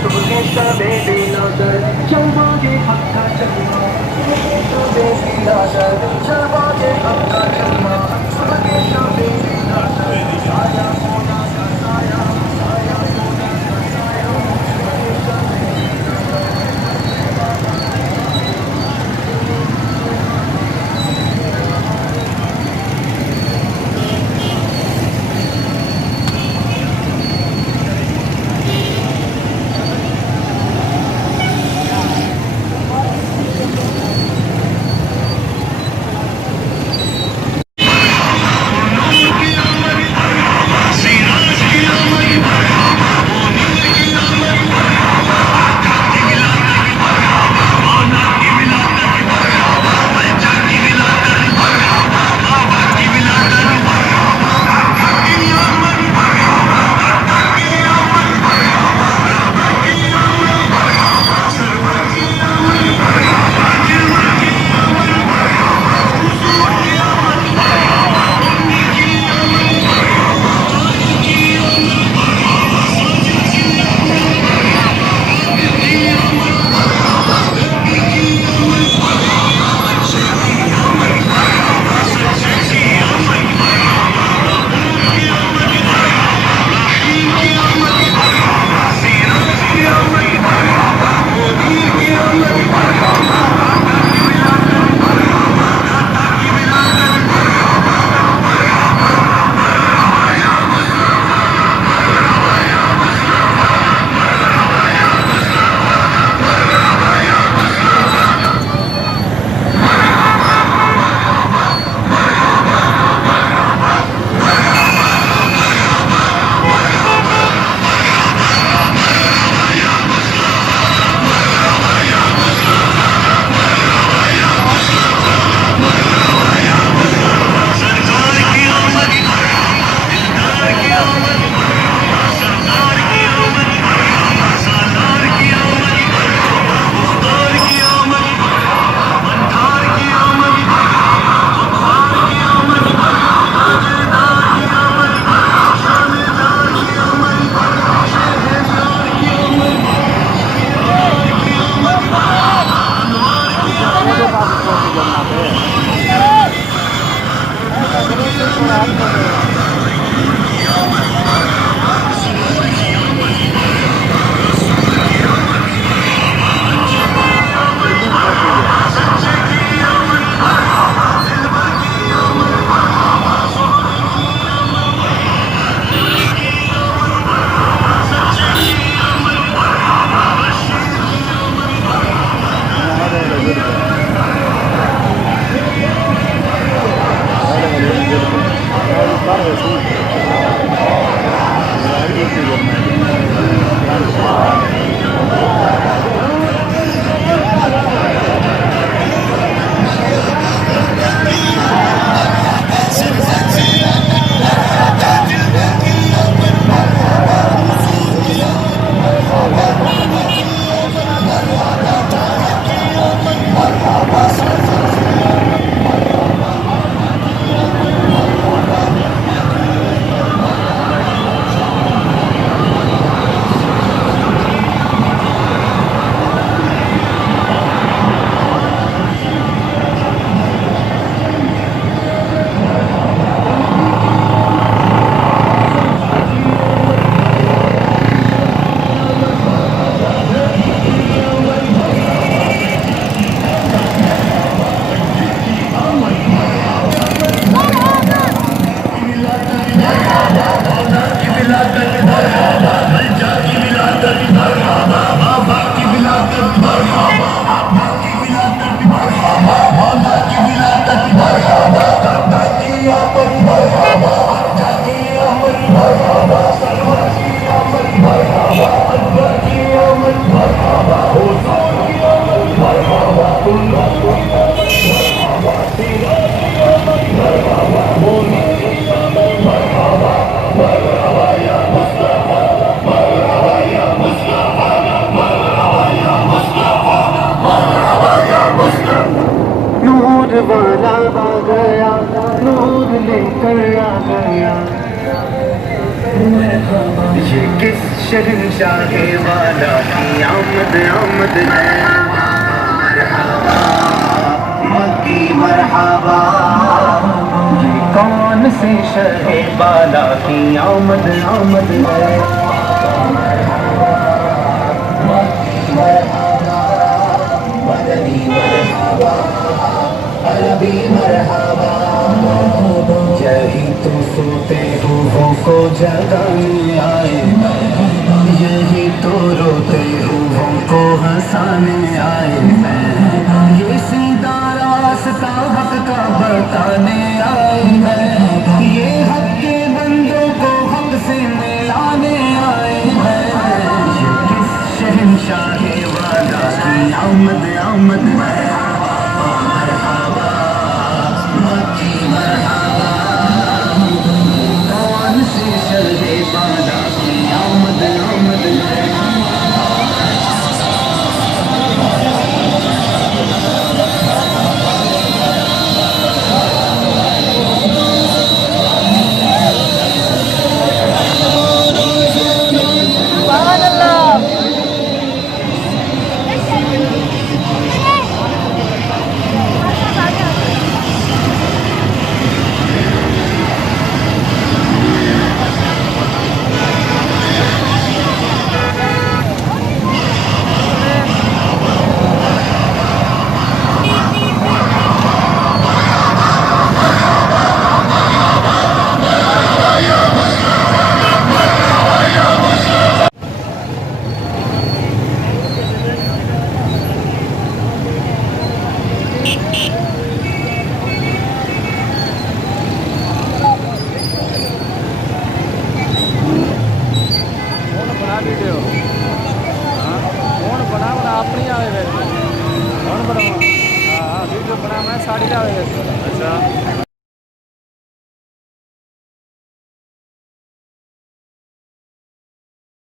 सुबह शामे बिलादर चलवागे हक्का चलवा सुबह शामे बिलादर चलवागे हक्का चलवा सुबह शामे बिलादर साया सोना का साया साया सोना का साया सुबह शामे वाला आ गया, नूर लेकर आ गया। ये किस शहंशाहे वाला की आमद आमद है। मक्की मरहबा, ये कौन से शहे वाला की आमद आमद है। मक्की मरहबा, मदनी मरहबा, अरबी मरहबा, यही तो सोते रूहों को जगाने आए हैं, यही तो रोते रूहों को हंसाने आए हैं, ये सीधा रास्ता हक का बताने आए हैं, ये हक के बंदों को हक से मिलाने आए हैं। ये किस शहंशाहे वाला की आमद आमद है। कौन से शहे वाला की आमद आमद है। वीडियो बना मैं साड़ी लावे। अच्छा